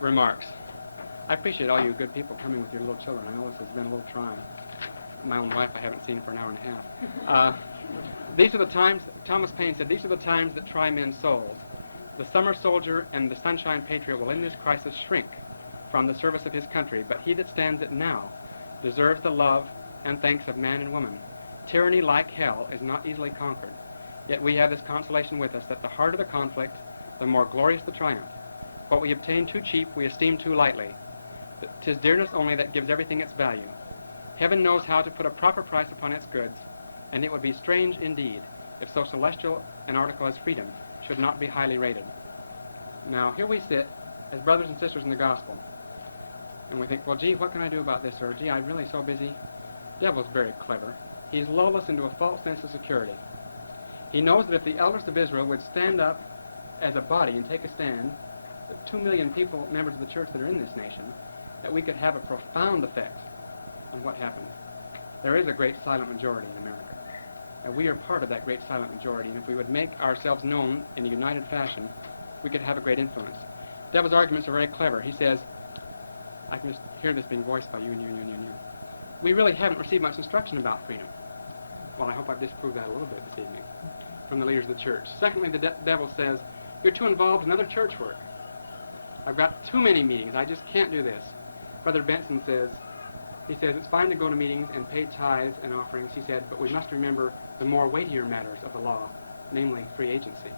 remarks. I appreciate all you good people coming with your little children. I know this has been a little trying. My own wife I haven't seen for an hour and a half. These are the times, Thomas Paine said, these are the times that try men's souls. The summer soldier and the sunshine patriot will in this crisis shrink from the service of his country, but he that stands it now deserves the love and thanks of man and woman. Tyranny, like hell, is not easily conquered. Yet we have this consolation with us, that the harder the conflict, the more glorious the triumph. What we obtain too cheap, we esteem too lightly. 'Tis dearness only that gives everything its value. Heaven knows how to put a proper price upon its goods, and it would be strange indeed if so celestial an article as freedom should not be highly rated. Now, here we sit as brothers and sisters in the gospel, and we think, well, gee, what can I do about this? Or, gee, I'm really so busy. The devil's very clever. He's lulled us into a false sense of security. He knows that if the elders of Israel would stand up as a body and take a stand, the 2 million people, members of the church that are in this nation, that we could have a profound effect on what happens. There is a great silent majority in America, and we are part of that great silent majority, and if we would make ourselves known in a united fashion, we could have a great influence. The devil's arguments are very clever. He says, I can just hear this being voiced by you and you and you and you and you. We really haven't received much instruction about freedom. Well, I hope I've disproved that a little bit this evening from the leaders of the church. Secondly, the devil says, you're too involved in other church work. I've got too many meetings. I just can't do this. Brother Benson says, it's fine to go to meetings and pay tithes and offerings, he said, but we must remember the more weightier matters of the law, namely free agency.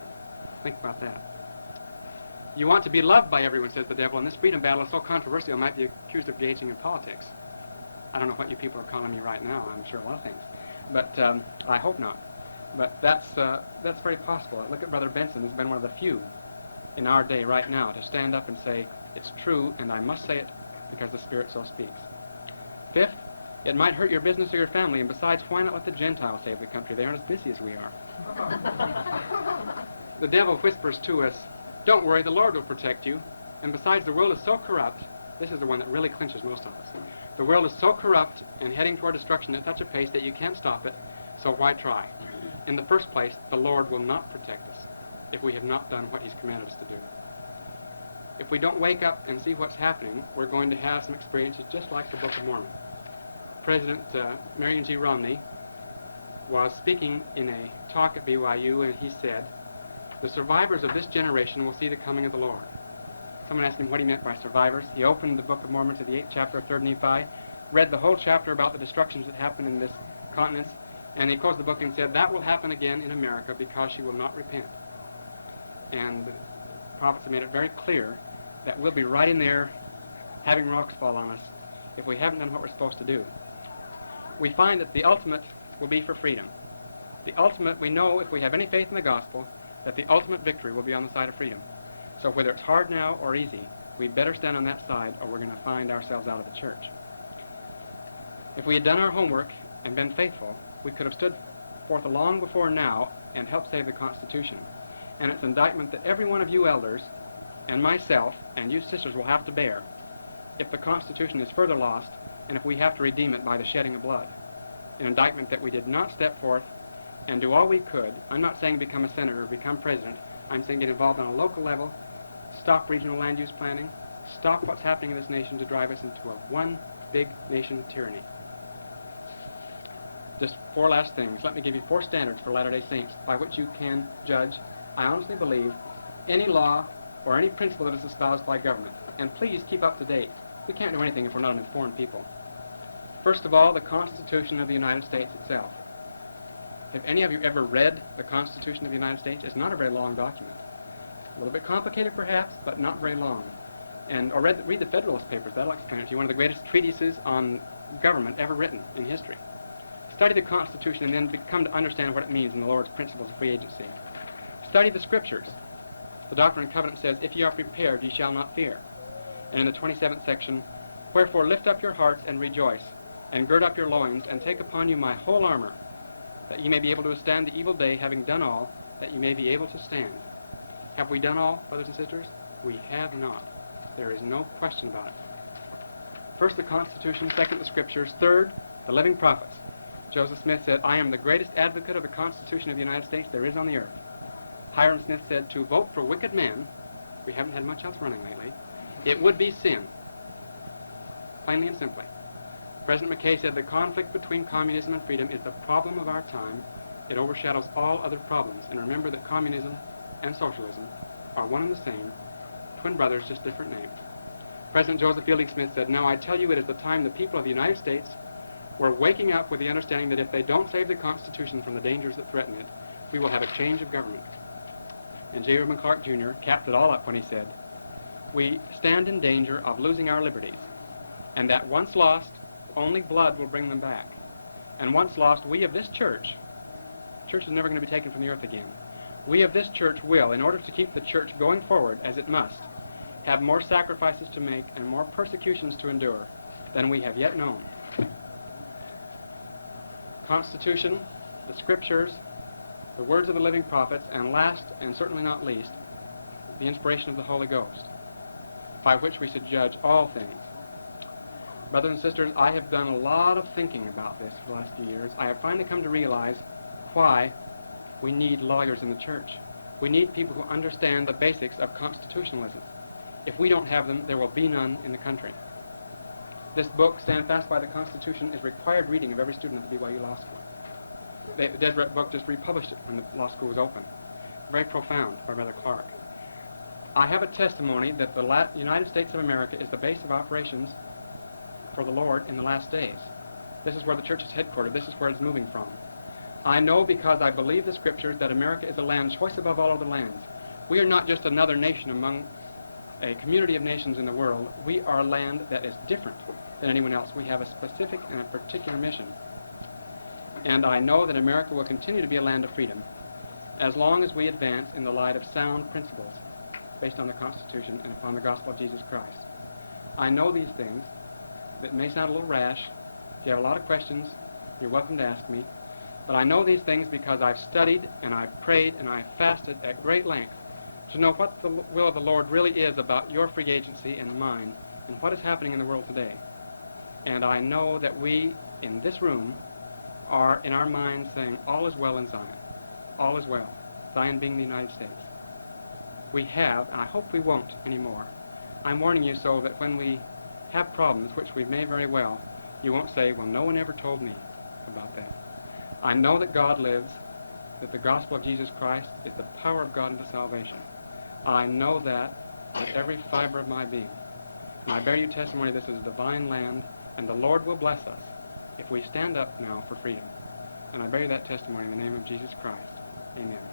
Think about that. You want to be loved by everyone, says the devil, and this freedom battle is so controversial I might be accused of engaging in politics. I don't know what you people are calling me right now. I'm sure a lot of things. But I hope not. But that's very possible. Look at Brother Benson, who's been one of the few in our day right now to stand up and say, it's true, and I must say it because the Spirit so speaks. Fifth, it might hurt your business or your family, and besides, why not let the Gentiles save the country? They aren't as busy as we are. The devil whispers to us, don't worry, the Lord will protect you. And besides, the world is so corrupt, this is the one that really clinches most of us. The world is so corrupt and heading toward destruction at such a pace that you can't stop it, so why try? In the first place, the Lord will not protect us if we have not done what He's commanded us to do. If we don't wake up and see what's happening, we're going to have some experiences just like the Book of Mormon. President Merrill G. Romney was speaking in a talk at BYU, and he said, the survivors of this generation will see the coming of the Lord. Someone asked him what he meant by survivors. He opened the Book of Mormon to the 8th chapter of 3rd Nephi, read the whole chapter about the destructions that happen in this continent, and he closed the book and said, that will happen again in America because she will not repent. And the prophets have made it very clear that we'll be right in there having rocks fall on us if we haven't done what we're supposed to do. We find that the ultimate will be for freedom. The ultimate, we know if we have any faith in the gospel, that the ultimate victory will be on the side of freedom. So whether it's hard now or easy, we'd better stand on that side or we're going to find ourselves out of the church. If we had done our homework and been faithful, we could have stood forth long before now and helped save the Constitution. And it's an indictment that every one of you elders and myself and you sisters will have to bear if the Constitution is further lost and if we have to redeem it by the shedding of blood. An indictment that we did not step forth and do all we could. I'm not saying become a senator or become president. I'm saying get involved on a local level, stop regional land use planning, stop what's happening in this nation to drive us into a one big nation tyranny. Just 4 last things. Let me give you 4 standards for Latter-day Saints by which you can judge, I honestly believe, any law or any principle that is espoused by government. And please keep up to date. We can't do anything if we're not an informed people. First of all, the Constitution of the United States itself. Have any of you ever read the Constitution of the United States? It's not a very long document. A little bit complicated perhaps, but not very long. Or read the Federalist Papers. That'll explain it to you. One of the greatest treatises on government ever written in history. Study the Constitution and then come to understand what it means in the Lord's principles of free agency. Study the Scriptures. The Doctrine and Covenant says, if ye are prepared, ye shall not fear. And in the 27th section, wherefore lift up your hearts and rejoice, and gird up your loins, and take upon you my whole armor, that ye may be able to withstand the evil day, having done all, that ye may be able to stand. Have we done all, brothers and sisters? We have not. There is no question about it. First, the Constitution. Second, the Scriptures. Third, the living prophets. Joseph Smith said, I am the greatest advocate of the Constitution of the United States there is on the earth. Hiram Smith said, to vote for wicked men, we haven't had much else running lately, it would be sin. Plainly and simply. President McKay said the conflict between communism and freedom is the problem of our time. It overshadows all other problems. And remember that communism and socialism are one and the same, twin brothers, just different names. President Joseph Fielding Smith said, now I tell you it is the time the people of the United States were waking up with the understanding that if they don't save the Constitution from the dangers that threaten it, we will have a change of government. And J. Reuben Clark Jr. capped it all up when he said, we stand in danger of losing our liberties, and that once lost, only blood will bring them back. And once lost, we of this church is never going to be taken from the earth again. We of this church will, in order to keep the church going forward as it must, have more sacrifices to make and more persecutions to endure than we have yet known. Constitution, the Scriptures, the words of the living prophets, and last, and certainly not least, the inspiration of the Holy Ghost, by which we should judge all things. Brothers and sisters, I have done a lot of thinking about this for the last few years. I have finally come to realize why we need lawyers in the church. We need people who understand the basics of constitutionalism. If we don't have them, there will be none in the country. This book, Stand Fast by the Constitution, is required reading of every student at the BYU Law School. The Deseret book just republished it when the law school was open. Very profound by Brother Clark. I have a testimony that the United States of America is the base of operations for the Lord in the last days. This is where the church is headquartered. This is where it's moving from. I know because I believe the Scriptures that America is a land choice above all other lands. We are not just another nation among a community of nations in the world. We are a land that is different than anyone else. We have a specific and a particular mission. And I know that America will continue to be a land of freedom as long as we advance in the light of sound principles based on the Constitution and upon the gospel of Jesus Christ. I know these things. That may sound a little rash. If you have a lot of questions, you're welcome to ask me. But I know these things because I've studied and I've prayed and I've fasted at great length to know what the will of the Lord really is about your free agency and mine and what is happening in the world today. And I know that we in this room are in our minds saying, all is well in Zion. All is well. Zion being the United States. We have, and I hope we won't anymore. I'm warning you so that when we have problems, which we may very well, you won't say, well, no one ever told me about that. I know that God lives, that the gospel of Jesus Christ is the power of God unto salvation. I know that with every fiber of my being. And I bear you testimony this is a divine land, and the Lord will bless us if we stand up now for freedom. And I bear you that testimony in the name of Jesus Christ. Amen.